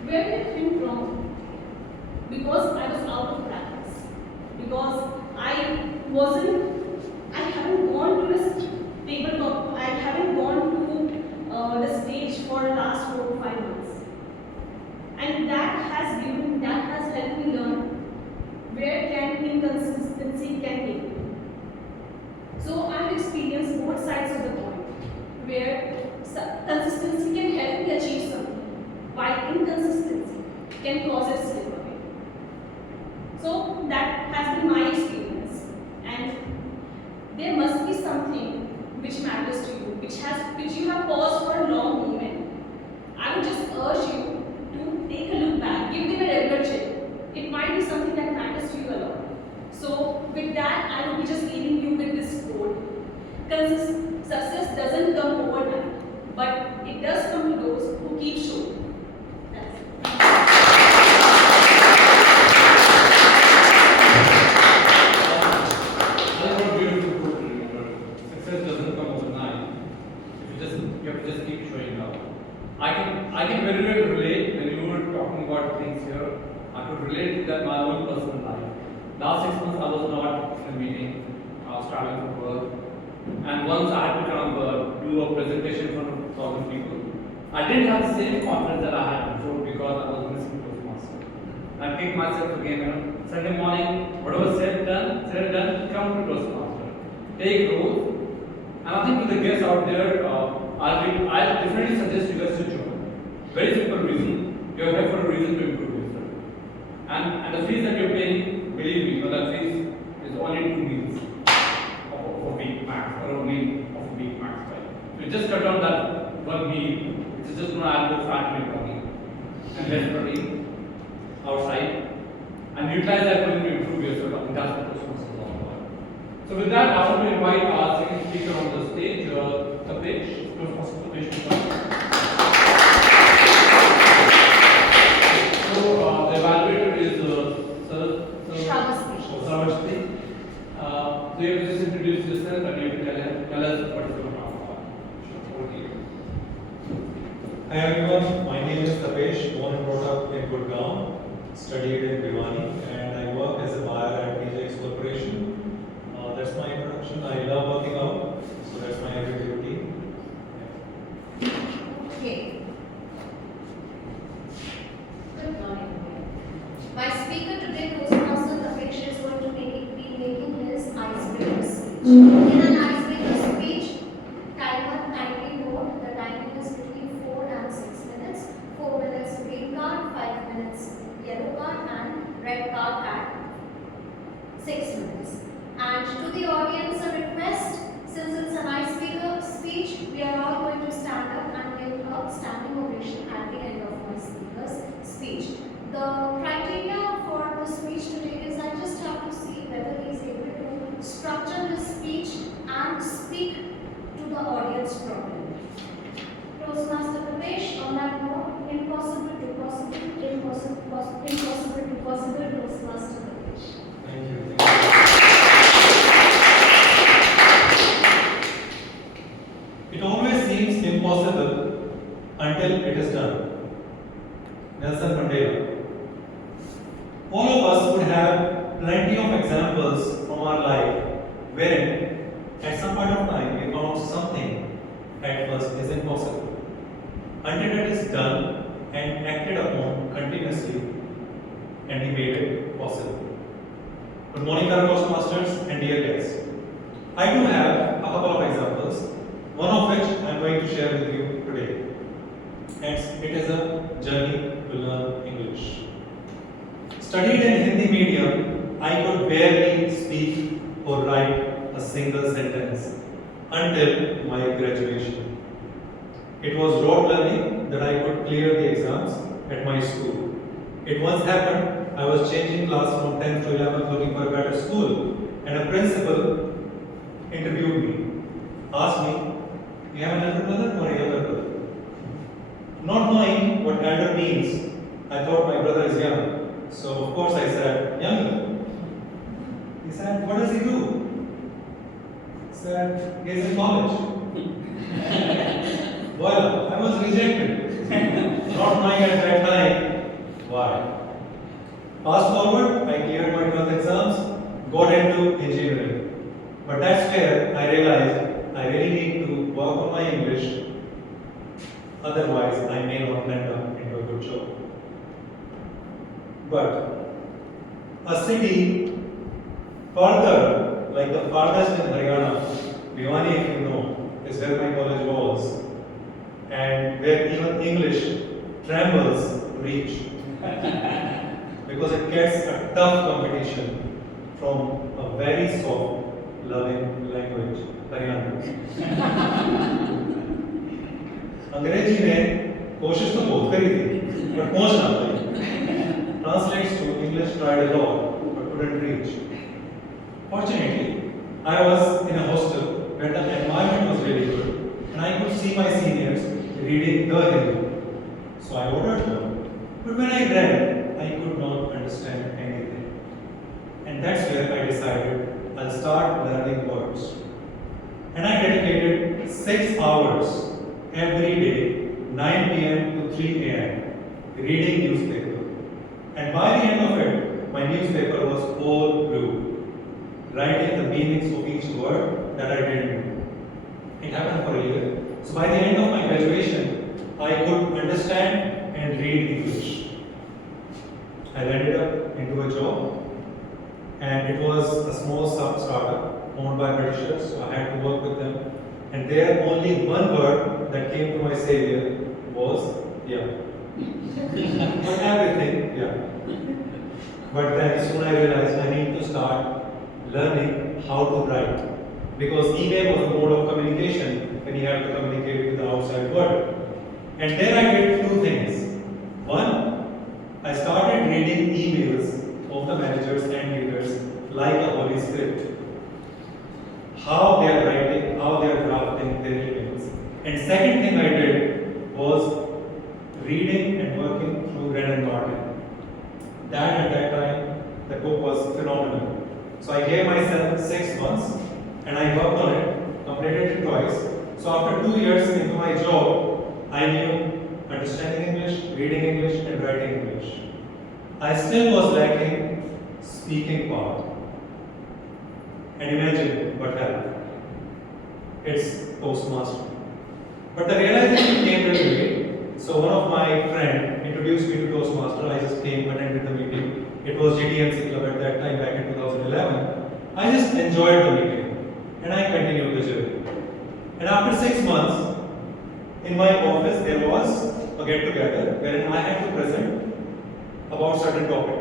Where did it went wrong? Because I was out of practice. Because I haven't gone to this tabletop, I haven't gone to the stage for the last 4 to 5 months. And that has helped me learn where can inconsistency can take me. So I've experienced both sides of the coin, where consistency can help me achieve something, while inconsistency can cause it slip away. So that has been my experience, and there must be something which matters to you, which you have paused for a long moment. I would just urge you to take a look back, give them a regular check. It might be something that matters to you a lot. So with that, I will be just leaving you with this quote. Success doesn't come overnight, but it does come to those who keep showing. That's it. That's what beautiful quote to remember. Success doesn't come overnight. You have to just keep showing up. I can very well relate when you were talking about things here. I could relate that my own personal life. Last 6 months I was not in a meeting. I was traveling for work, and once I had to do a presentation for 1,000 people. I didn't have the same confidence that I had before because I was missing Toastmaster. I picked myself again. Sunday morning, whatever said done, come to Toastmaster. Take roles. And I think to the guests out there, I'll definitely suggest you guys to join. Very simple reason. You're here for a reason to improve yourself. And the fees that you're paying, believe me, that fees is only 2 meals of a week max, or a meal of a week max. Right? So you just cut down that one meal, which is just going to add more fat to your body and less protein outside, and utilize that for you to improve yourself. I think that's what Toastmasters is all about. So with that, I want to invite our second speaker on the stage, Tapesh. Toastmasters Tapesh. So the evaluator is Shravasti. So you have to just introduce yourself and you can tell us what is going on. Hi everyone, my name is Tapesh, born and brought up in Gurgaon, studied in Bhiwani, and I work as a buyer at PJX Corporation. That's my introduction. I love working out, so that's my everyday routine. Okay. Good morning. My speaker today, Toastmaster Tapesh, is going to be making his icebreaker speech. In an icebreaker speech, timer kindly note the timing is between 4 and 6 minutes. 4 minutes green card, 5 minutes yellow card, and red card at 6 minutes. And to the audience, a request, since it's an icebreaker speech, we are all going to stand up and give a standing ovation at the end of my speaker's speech. The criteria Mandela. All of us would have plenty of examples from our life wherein at some point of time we found something at first is impossible until it is done and acted upon continuously and he made it possible. Good morning, fellow Toastmasters and dear guests. I do have a couple of examples, one of which I am going to share with you today. And it is a journey to learn English. Studied in Hindi medium, I could barely speak or write a single sentence until my graduation. It was rote learning that I could clear the exams at my school. It once happened, I was changing class from 10th to 11th looking for a better school, and a principal interviewed me, asked me, "You have an elder brother or a younger brother?" Not knowing what elder means, I thought my brother is young, so of course I said, "Younger." He said, "What does he do?" I said, "He is in college." Well, I was rejected, not knowing at that time why. Fast forward, I cleared my 12th exams, got into engineering. But that's where I realized I really need to work on my English, otherwise I may not land up into a good job. But a city further, like the farthest in Haryana, Bhiwani if you know, is where my college was, and where even English trembles to reach because it gets a tough competition from a very soft, loving language, Haryana. अंग्रेजी ने कोशिश तो बहुत करी थी, but पहुंच ना पाई. Translates to English tried a lot, but couldn't reach. Fortunately, I was in a hostel where the environment was really good, and I could see my seniors reading the Hindu. So I ordered them. But when I read, I could not understand anything. And that's where I decided I'll start learning words. And I dedicated 6 hours every day, 9 p.m. to 3 a.m., reading newspaper. And by the end of it, my newspaper was all blue, writing the meanings of each word that I didn't know. It happened for a year. So by the end of my graduation, I could understand and read English. I landed up into a job, and it was a small startup owned by Britishers, so I had to work with them. And there only one word that came to my savior was yeah. But everything, yeah. But then soon I realized I need to start learning how to write, because email was the mode of communication when you had to communicate with the outside world. And there I did 2 things. One, I started reading emails of the managers and leaders like a holy script. How they are writing, how they are drafting their emails. And second thing I did was reading and working through Ren and Martin. That at that time, the book was phenomenal. So I gave myself 6 months and I worked on it, completed it twice. So after 2 years into my job, I knew understanding English, reading English, and writing English. I still was lacking speaking part. And imagine what happened. It's Toastmasters. But the realization came really late. So one of my friends introduced me to Toastmasters. I just came, attended the meeting. It was GTMC Club at that time, back in 2011. I just enjoyed the meeting. And I continued the journey. And after 6 months, in my office there was a get-together wherein I had to present about certain topic.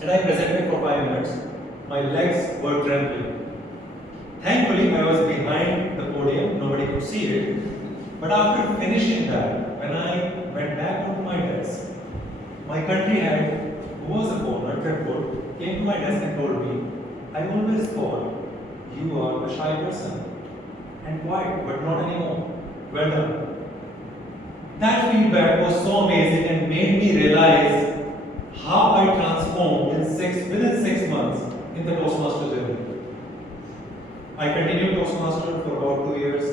And I presented for 5 minutes. My legs were trembling. Thankfully, I was behind the podium, nobody could see it. But after finishing that, when I went back onto my desk, my country head, who was a foreigner, Tripod, came to my desk and told me, "I always thought you are a shy person and quiet, but not anymore. Well done." That feedback was so amazing and made me realize how I transformed within 6 months in the Toastmaster journey. I continued Toastmaster for about 2 years.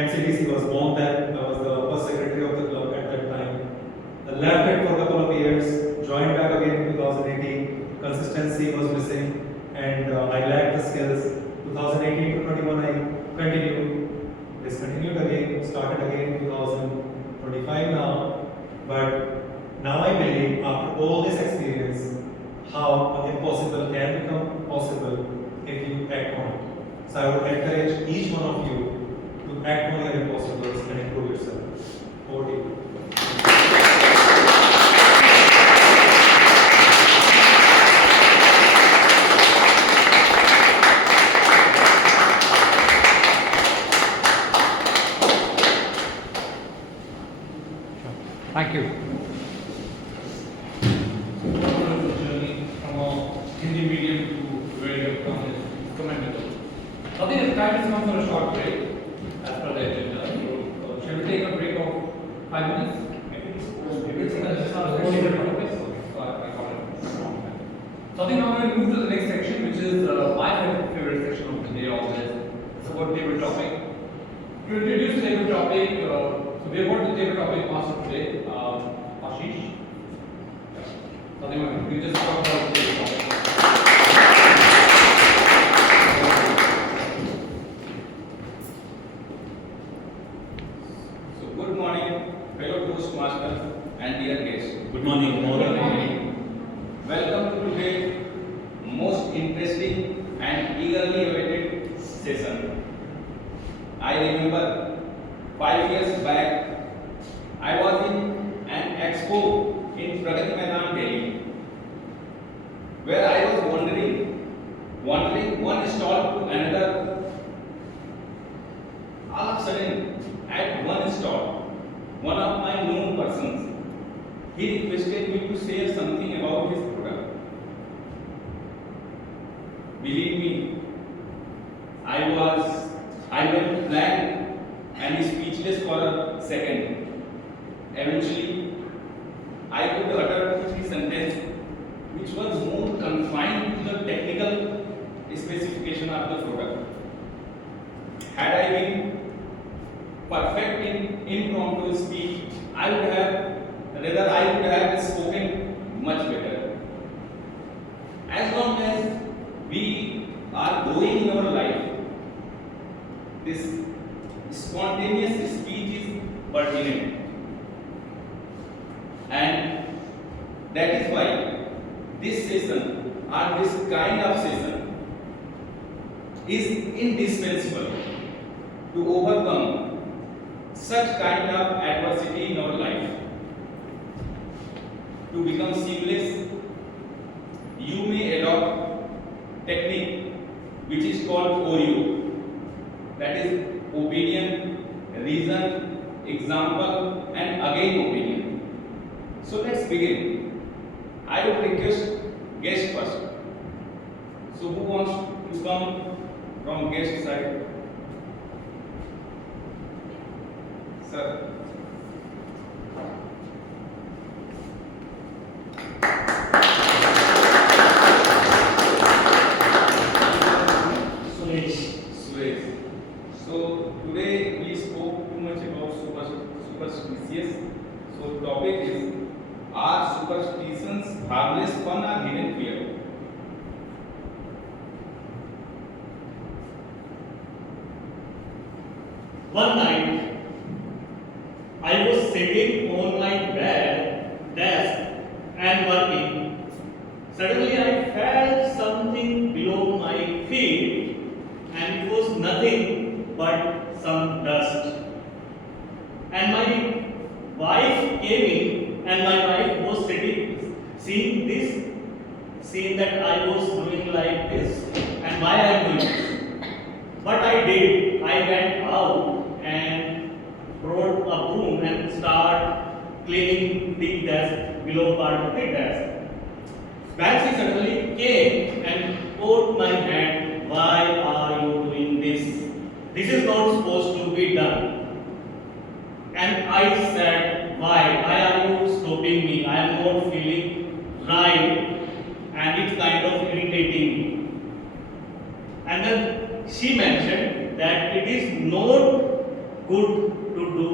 MCDC was born then. I was the first secretary of the club at that time. I left it for a couple consistency was missing, and I lacked the skills. 2018 to 21, I continued, discontinued again, started again in 2025 now. But now I believe, after all this experience, how impossible can become possible if you act on it. So I would encourage each one of you to act on your impossibles and improve yourself. Over to you. Thank you. Wonderful journey from a Hindi medium to where you have come is commendable. I think it's time to come for a short break as per the agenda. So, shall we take a break of 5 minutes? So I think now we'll move to the next section, which is my favorite section of the day always. It's about table topic. To introduce the table topic, so we have got the table topic master today, Ashish. So I think we just talk about the table topic. So good morning, fellow Toastmasters and dear guests. Good morning. Welcome to today's most interesting and eagerly awaited session. I remember 5 years back, I was in an expo in Pragati Maidan, Delhi, where I was wandering one stall to another. All of a sudden, at one stall, one of my known persons, he requested me to share something about his product. Believe me, I went blank and speechless for a second. Eventually, I could utter 2-3 sentences which was more confined to the technical specification of the product. Had I been perfect in impromptu speech, I would have spoken much better. As long as we are going in our life, this spontaneous speech is pertinent. And that is why this session or this kind of session is indispensable to overcome such kind of adversity in our life. To become seamless, you may adopt technique which is called OREO, that is opinion, reason, example and again opinion. So let's begin. I would request guest first. So who wants to come from guest side? Sir. Suresh. So today we spoke too much about superstitious. So topic is, are superstitions harmless fun or hidden fear? One night, I was sitting on my desk and working. Suddenly, I felt something below my feet, and it was nothing but some dust. And my wife came in, and my wife was sitting, seeing that I was doing like this, and why I am doing this. What I did, I went out and brought a broom and start cleaning the desk, below part of the desk. When she suddenly came and caught my hand, why are you doing this? This is not supposed to be done. And I said, why? Why are you stopping me? I am not feeling right and it's kind of irritating me. And then she mentioned that it is not good to do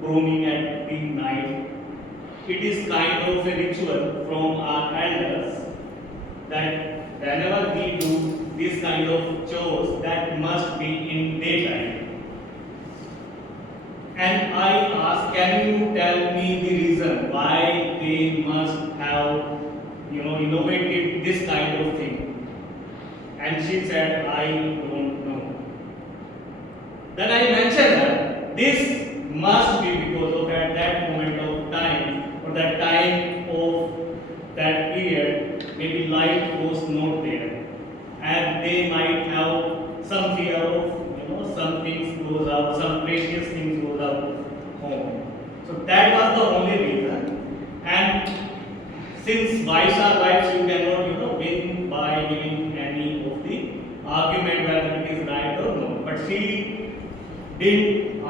grooming at the night. It is kind of a ritual from our elders that whenever we do this kind of chores, that must be in daytime. And I asked, can you tell me the reason why they must have, innovated this kind of thing? And she said, I don't know. Then I mentioned that this must be because of at that moment of time or that time of that period, maybe light was not there, and they might have some fear of some things goes out, some precious things goes out home. So that was the only reason. And since wives are wives, you cannot win by giving any of the argument whether it is right or no. But she didn't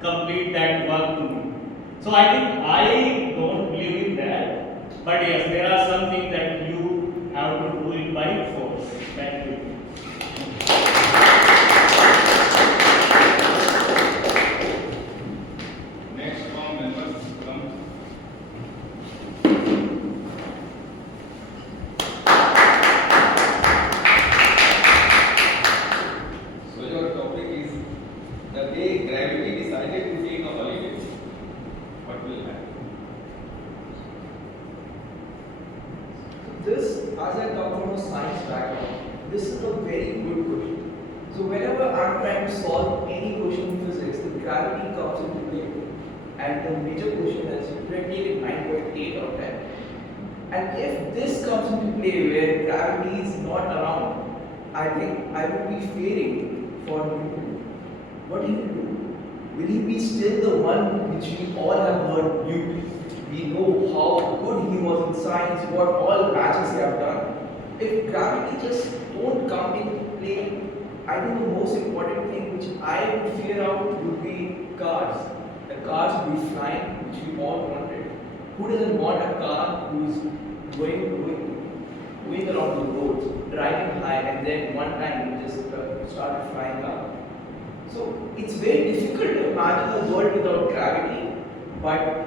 complete that work to me. So I think I don't believe in that. But yes, there are some things that you have to do it by force. Thank you. Next from members come. So your topic is the day gravity decided to take a holiday. What will happen? This, as I come from a science background, this is a very good question. So whenever I'm trying to solve any question in physics, the gravity comes into play. And the major question is, we have taken 9.8 out of 10. And if this comes into play where gravity is not around, I think I would be failing for Newton. What he will do? Will he be still the one which we all have heard Newton? We know how good he was in science, what all matches he have done. If gravity just won't come into play, I think the most important thing which I would figure out would be cars. The cars would be flying, which we all wanted. Who doesn't want a car who is going around the roads, driving high, and then one time you just started flying up? So it's very difficult to imagine a world without gravity, but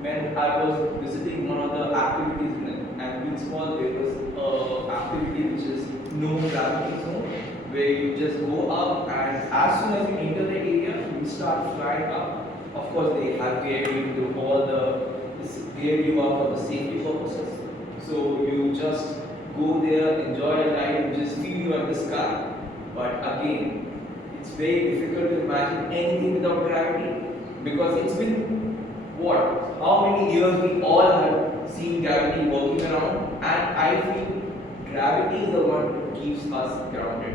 when I was visiting one of the activities in small, there was an activity which is no gravity zone, where you just go up and as soon as you enter the area, you start flying up. Of course, they have geared you to all geared you up for the safety purposes. So you just go there, enjoy a ride, just feel you are in the sky. But again, it's very difficult to imagine anything without gravity because it's been what? How many years we all have seen gravity working around, and I feel gravity is the one that keeps us grounded.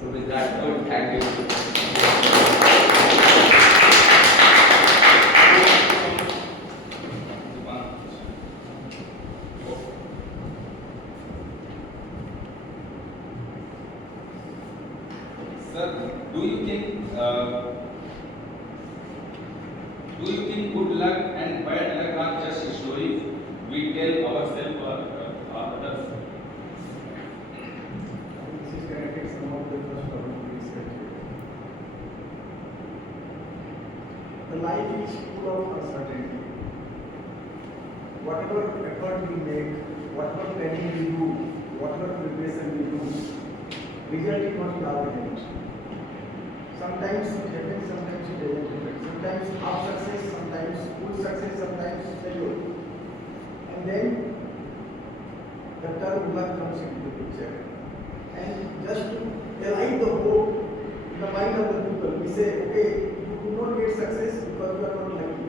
So with that note, thank you. Sir, do you think good luck and bad luck are just stories we tell ourselves or others? This is connected some of the first topic we discussed. The life is full of uncertainty. Whatever effort we make, whatever planning we do, whatever preparation we do, result is not guaranteed. Sometimes it happens, sometimes it doesn't happen. Sometimes half success, sometimes full success, sometimes failure. And then the term luck comes into the picture. And just to align the hope in the mind of the people, we say, okay, you could not get success because you are not lucky.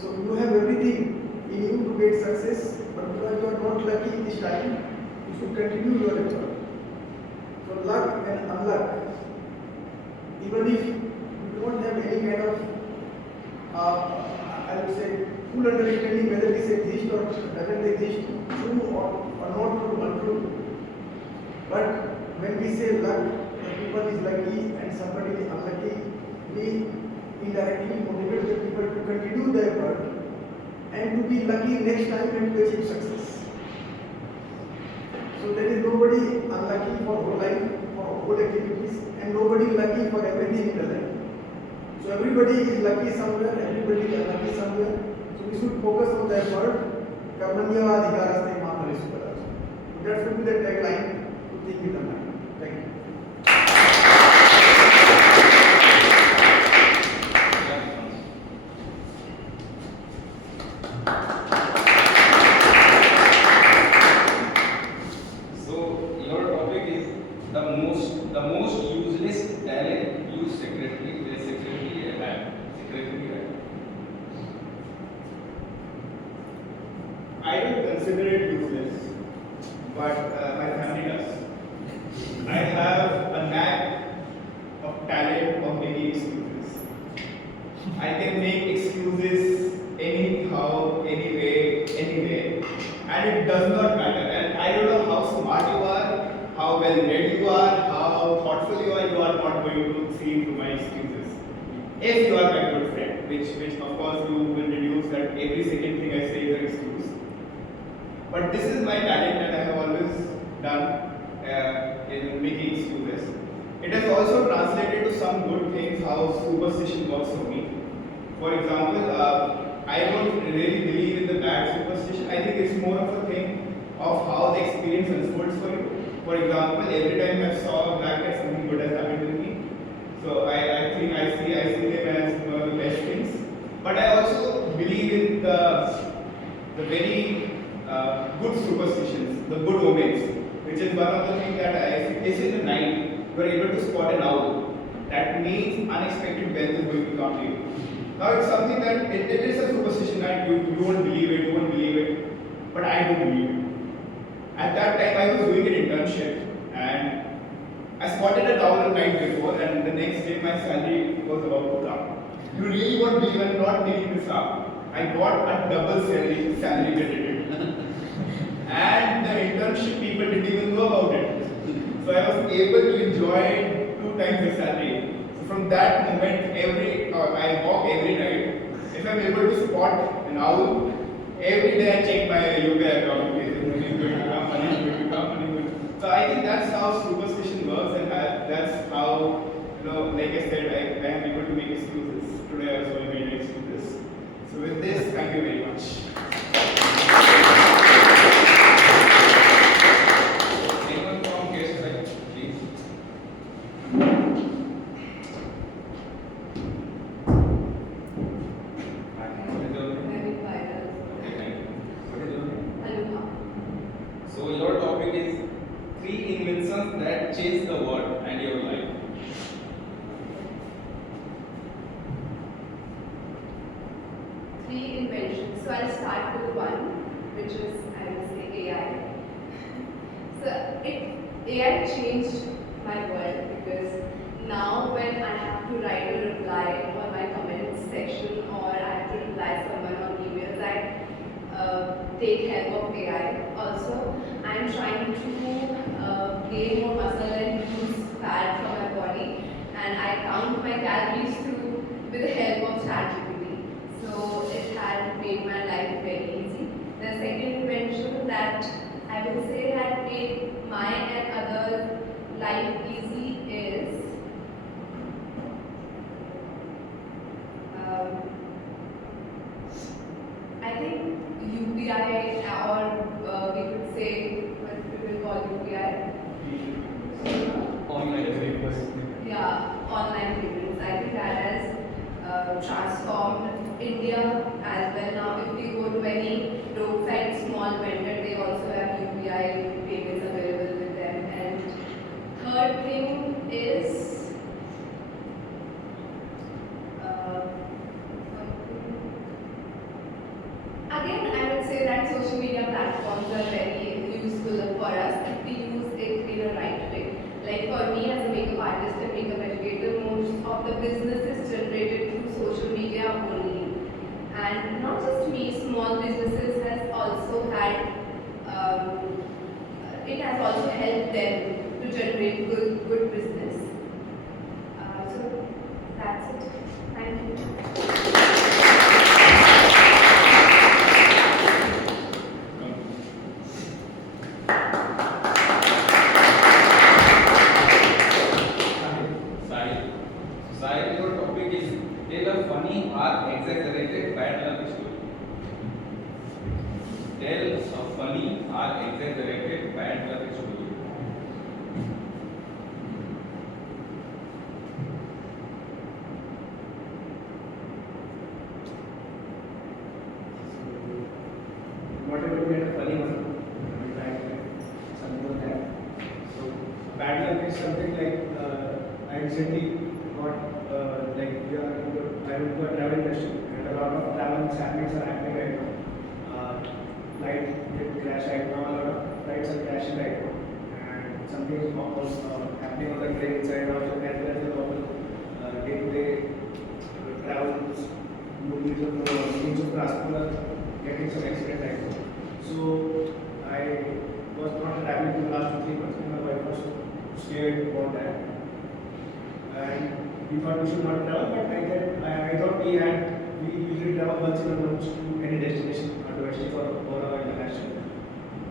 So you have everything in you to get success, but because you are not lucky this time, you should continue your effort. So luck and unluck, even if you don't have any kind of, I would say, full understanding whether this exists or doesn't exist, true or not true, untrue. But when we say luck, the people is lucky and somebody is unlucky, we indirectly motivate the people to continue their effort and to be lucky next time and to achieve success. So there is nobody unlucky for whole life, for whole activities, and nobody lucky for everything in the life. So everybody is lucky somewhere, everybody is unlucky somewhere. So we should focus on the effort. Karmanyavadhikaraste discover. So that should be the tagline to think in the mind. Thank you. So your topic is the most useless talent you secretly have. I don't consider it useless, but my family does. I have a knack of talent of making excuses. I can make excuses anyhow, anyway, anywhere, and it does not matter. And I don't know how smart you are, how well read you are, how thoughtful you are not going to see through my excuses. If you are my good friend, which of course you will deduce that every second thing I say is an excuse. But this is my talent that I have always done in making excuses. It has also translated to some good things how superstition works for me. For example, I don't really believe in the bad superstition. I think it's more of a thing of how the experience unfolds for you. For example, every time I saw a black cat, something good has happened to me. So I think I see them as one of the best things. But I also believe in the very good superstitions, the good omens, which is one of the things that if it is in the night, you are able to spot an owl. That means unexpected wealth is going to come to you. Now it's something that it is a superstition that you won't believe it, but I do believe it. At that time I was doing an internship and I spotted an owl the night before and the next day my salary was about to come. You really won't believe I'm not making this up. I got a double salary credited. And the internship people didn't even know about it. So I was able to enjoy 2 times the salary. So from that moment, I walk every night. If I'm able to spot an owl, every day I check my UPI account. Money is going to come, money is going to come. So I think that's how superstition works, and that's how, like I said, I am able to make excuses. Today I also made excuses. So with this, thank you very much. Anyone from case side, please? So your topic is 3 inventions that change the world and your life. 3 inventions. So I'll start with one, which is, I would say, AI. So AI changed my world because now when I have to write a reply on my comments section or I have to reply someone on emails, I take help of AI. Also, I'm trying to gain more muscle and lose fat from my body, and I count my calories through with the help of ChatGPT. So it had made my life very easy. The second invention that I will say had made my and others' life easy is I think UPI, or we could say what people call UPI. Online payments. Yeah, online payments. I think that has transformed India as well. Now, if we go to any roadside small vendor, they also have UPI payments available with them. And third thing is again, I would say that social media platforms are very useful for us if we use it in a right way. Like for me as a makeup artist and makeup educator, most of the business is generated through social media only. And not just me, small businesses has also had, it has also helped them to generate good business. So that's it. Thank you. Sahil, your topic is tell a funny or exaggerated bad luck story. tell a funny or exaggerated bad luck story. Whatever we had a funny one, we tried to get something like that. So bad luck is something like I recently got like we are I went to a travel industry and a lot of travel happenings are happening right now. Flight did crash right now, a lot of flights are crashing right now, and something is happening on the train side also as well as the normal day-to-day travel means of transport are getting some accident right now. So I was not traveling for the last 2-3 months and my wife was scared about that. And we thought we should not travel, but I thought we usually travel once in a month to any destination, domestic or international.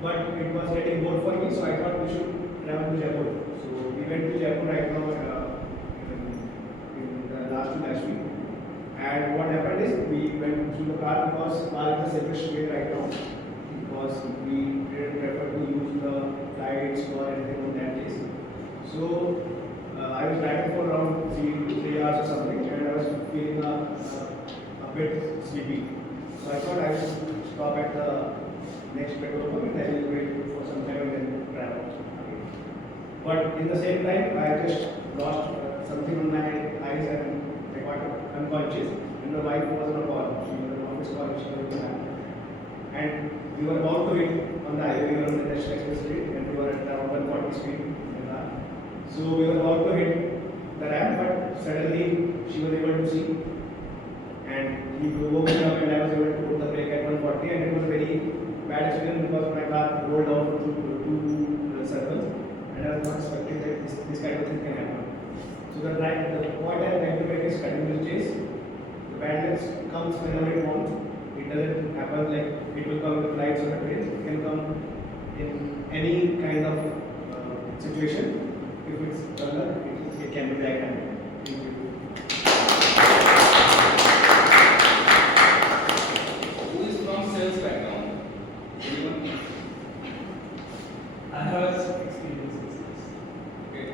But it was getting bored for me, so I thought we should travel to Jaipur. So we went to Jaipur right now in the last week. And what happened is we went through the car because car is the safest way right now. Because we didn't prefer to use the flights or anything on that days. So I was driving for around 3 hours or something, and I was feeling a bit sleepy. So I thought I would stop at the next petrol pump and then wait for some time and then travel. But in the same time, I just lost something on my eyes and I got unconscious. And my wife was on a call. She was on office call. She was in the and we were about to hit on the highway, we were on the National Expressway, and we were at around 140 speed in the car. So we were about to hit the ramp, but suddenly she was able to see, and he woke me up, and I was able to put the brake at 140, and it was a very bad experience because my car rolled down through two circles, and I was not expecting that this kind of thing can happen. So what I like to make is continuous chase. The bad luck comes whenever it wants. It doesn't happen like it will come with flights or trains. It can come in any kind of situation. If it's luck, it can be that kind. Who is from sales background? Anyone? I have some experience in this. Okay.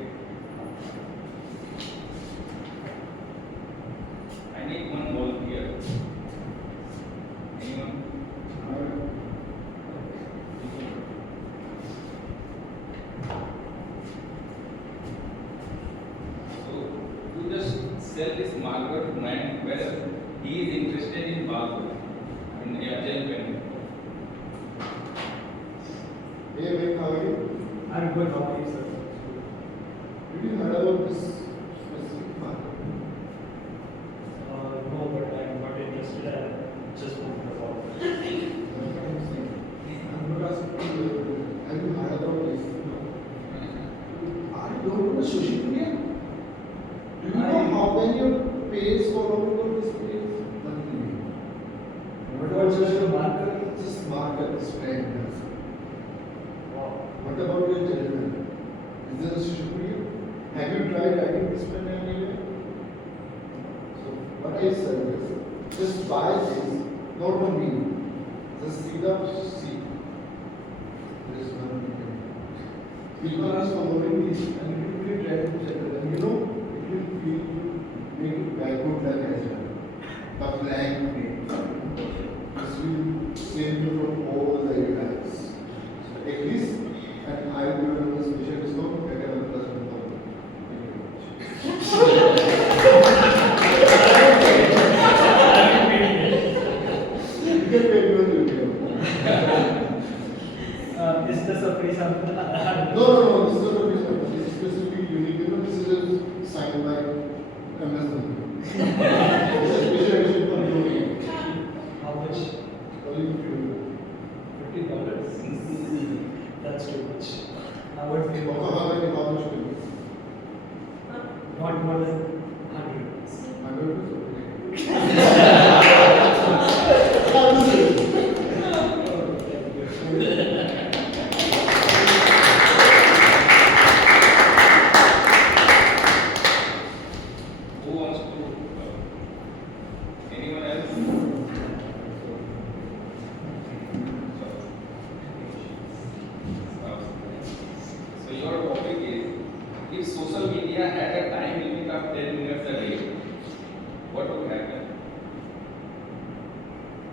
I need one volunteer. Anyone? So, you just sell this marker to man whether he is interested in barcode and agile pen. Hey, Vic, how are you? I'm good, how are you, sir? Did you heard about this specific market? No, but I'm not interested. I just moved the call. I'm not asking you, have you heard about this? Are you don't know social media? Do you know how many pages following on this page? Nothing. What about social marker? Just marker, this friend. Wow. What about your children? Is there a social media? Have you tried writing this pen anywhere? So, what I suggest, just buy this, not on me. Just see the see. There is one thing. People are following this and it will be try to settle. And you know, it will feel make it very good luck as well. The blank page. This will save you from all the errors. So at least, and I will give you a special discount, get another plus 1,000. You can pay me on video. Is this a free sample? No, this is not a piece of this is specifically unique. You know, this is signed by Amazon. This is special edition for you. How much? Only $50. That's too much. I would give how much will you? not more than 100. 100 Who wants to media had a time limit of 10 minutes a day, what would happen?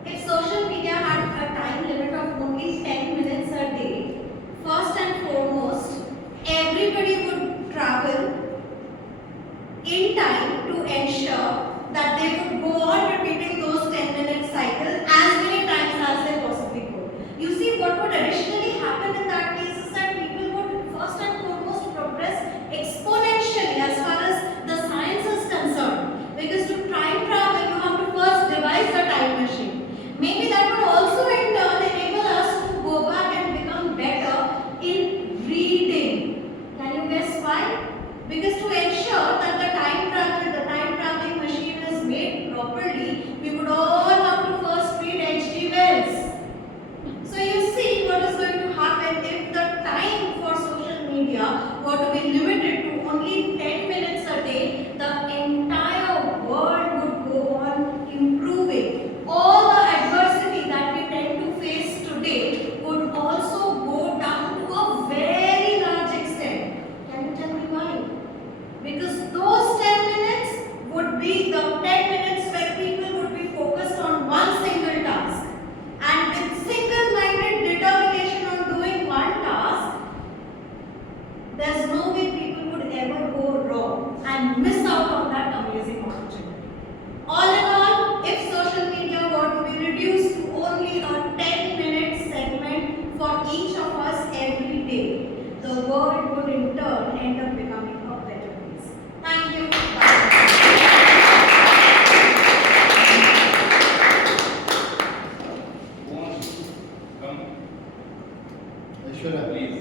If social media had a time limit of only 10 minutes a day, first and foremost, everybody would travel in time to ensure that they would go on repeating those 10-minute cycles as many times as they possibly could. You see, what would additionally happen in that case is that people would first and foremost progress exponentially as far as the science is concerned. Because to time travel, you have to first devise the time machine. Maybe that would also in turn enable us to go back and become better in reading. Can you guess why? Because to ensure that the time traveling machine is made properly, we would all have to first read H.G. Wells. So you see what is going to happen if the time for social media were to be limited to only 10 minutes a day, the entire world would go on improving. All the adversity that we tend to face today would also go down to a very large extent. Can you tell me why? Because those 10 minutes would be the 10 minutes where people would be focused on one single task. And with single-minded determination on doing one task, there's no way people would ever go wrong and miss out on that amazing opportunity. All in all, if social media were to be reduced to only a 10-minute segment for each of us every day, the world would in turn end up becoming a better place. Thank you. Bye. Who wants to come? Aishwarya. Please.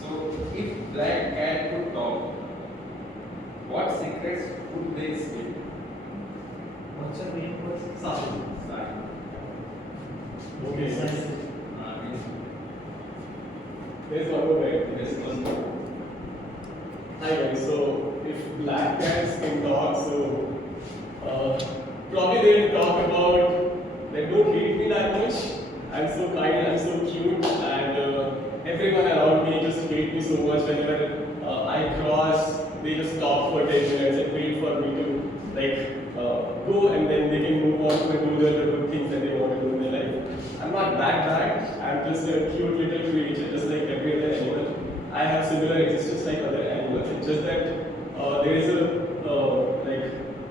So, if black cat could talk, what secrets would they say? What's your name was? Sahil. Sai. Okay. Yes. There's one more right. Yes, one more. Hi guys, so if black cats can talk, so probably they'll talk about they don't hate me that much. I'm so kind, I'm so cute, and everyone around me just hate me so much. Whenever I cross, they just stop for 10 minutes and wait for me to go, and then they can move on to do the good things that they want to do in their life. I'm not that bad. I'm just a cute little creature, just like every other animal. I have similar existence like other animals. It's just that there is a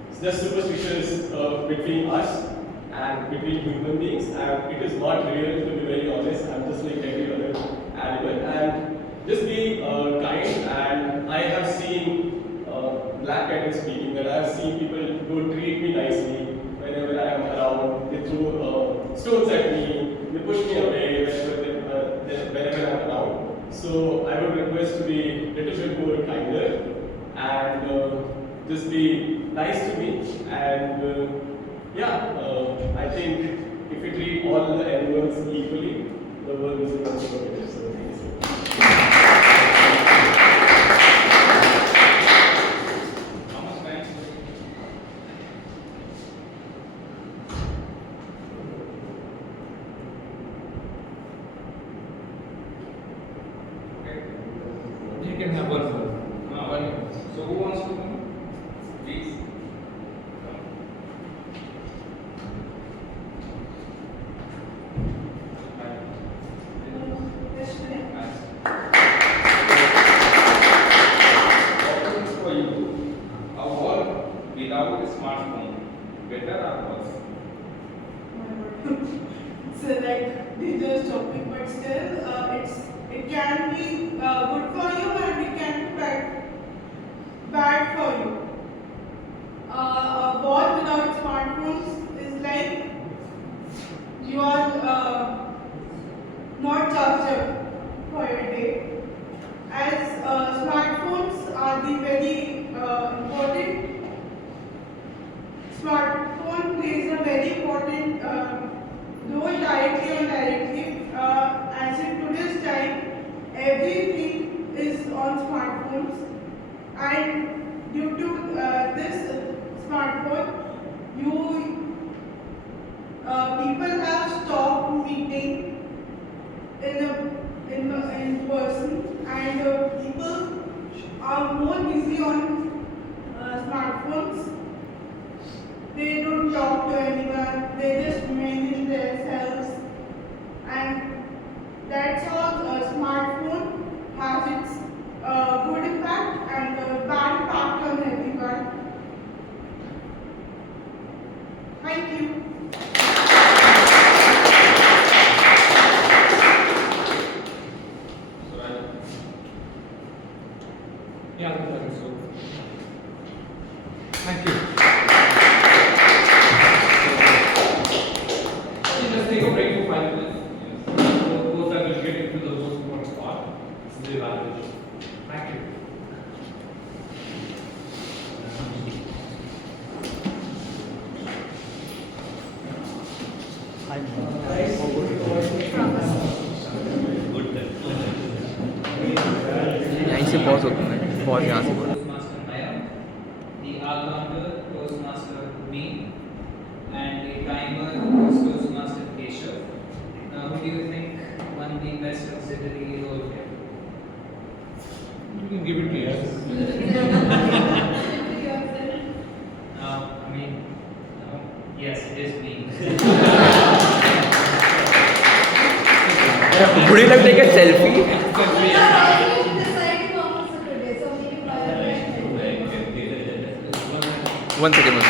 it's just superstitions between us and between human beings, and it is not real, to be very honest. I'm just like every other animal, and just be kind. And I have seen black cat is speaking that I have seen people who treat me nicely whenever I am around. They throw stones at me, they push me away whenever I am around. So I would request to be a little bit more kinder and just be nice to me. And I think if we treat all the animals equally, the world will become so better. So thank you so much. How much time? Okay. You can have one more. One. So who wants to come? Please. Options for you. A world without a smartphone. Better or worse? It's like dangerous topic, but still, it can be good for you and it can be bad for you. A world without smartphones is like you are not charged up for your day. As smartphones are the very important. Smartphone plays a very important role directly or indirectly. As in today's time, everything is on smartphones, and due to this smartphone, you busy on smartphones. They don't talk to anyone. They just manage themselves, and that's how a smartphone has its good impact and bad impact on everyone. Thank you. Yeah, I think so. Thank you. Let's take a break for 5 minutes. Both I will get into the most important part, the evaluation. Thank you. यहीं से pause होता है pause यहाँ से बोलो Toastmaster Maya, the all-rounder Toastmaster me, and the timer was Toastmaster Keshav. Now, who do you think won the best auxiliary role here? You can give it to us. I mean, yes, it is me. Would you like to take a selfie? One second.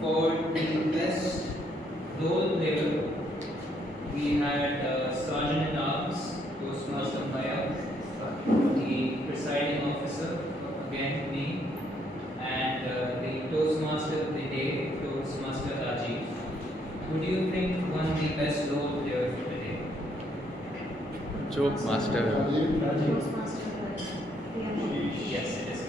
For the best role player, we had Sergeant at Arms, Toastmaster Maya, the presiding officer, again me, and the Toastmaster of the day, Toastmaster Rajiv. Who do you think won the best role player for today? Joke master. Yes, it is.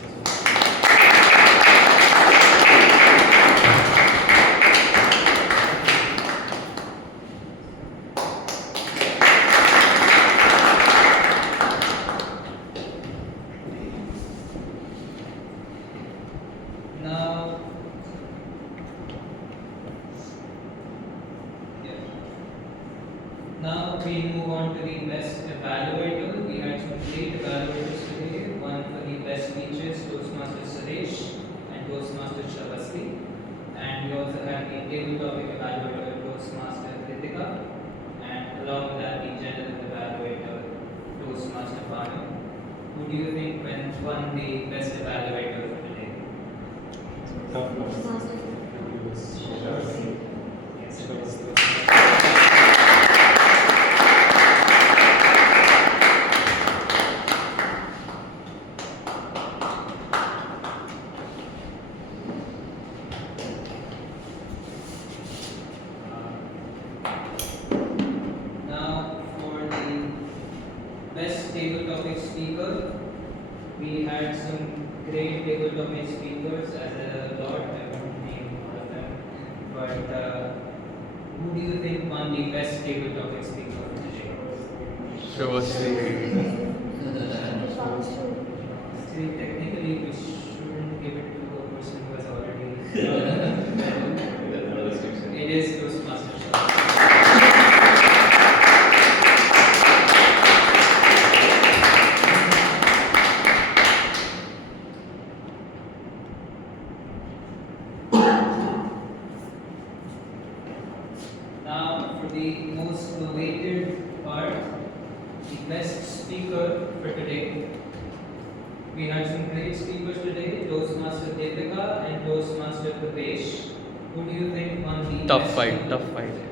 Now, now we move on to the best evaluator. We had some great evaluators today. One for the best speeches, Toastmaster Suresh and Toastmaster Shabasti. And we also had the table topic evaluator, Toastmaster Kritika. And along with that, the general evaluator, Toastmaster Banu. Who do you think won the best evaluator for today? Now, for the best table topic speaker, we had some great table topic speakers as a lot. I won't name all of them, but who do you think won the best table topic speaker for today? See, technically, we shouldn't give it to a person who has already. It is Toastmaster Shah. Now, for the most awaited part, the best speaker for today. We had some great speakers today, Toastmaster Deepika and Toastmaster Pravesh. Who do you think won the Tough best fight, speaker? tough fight.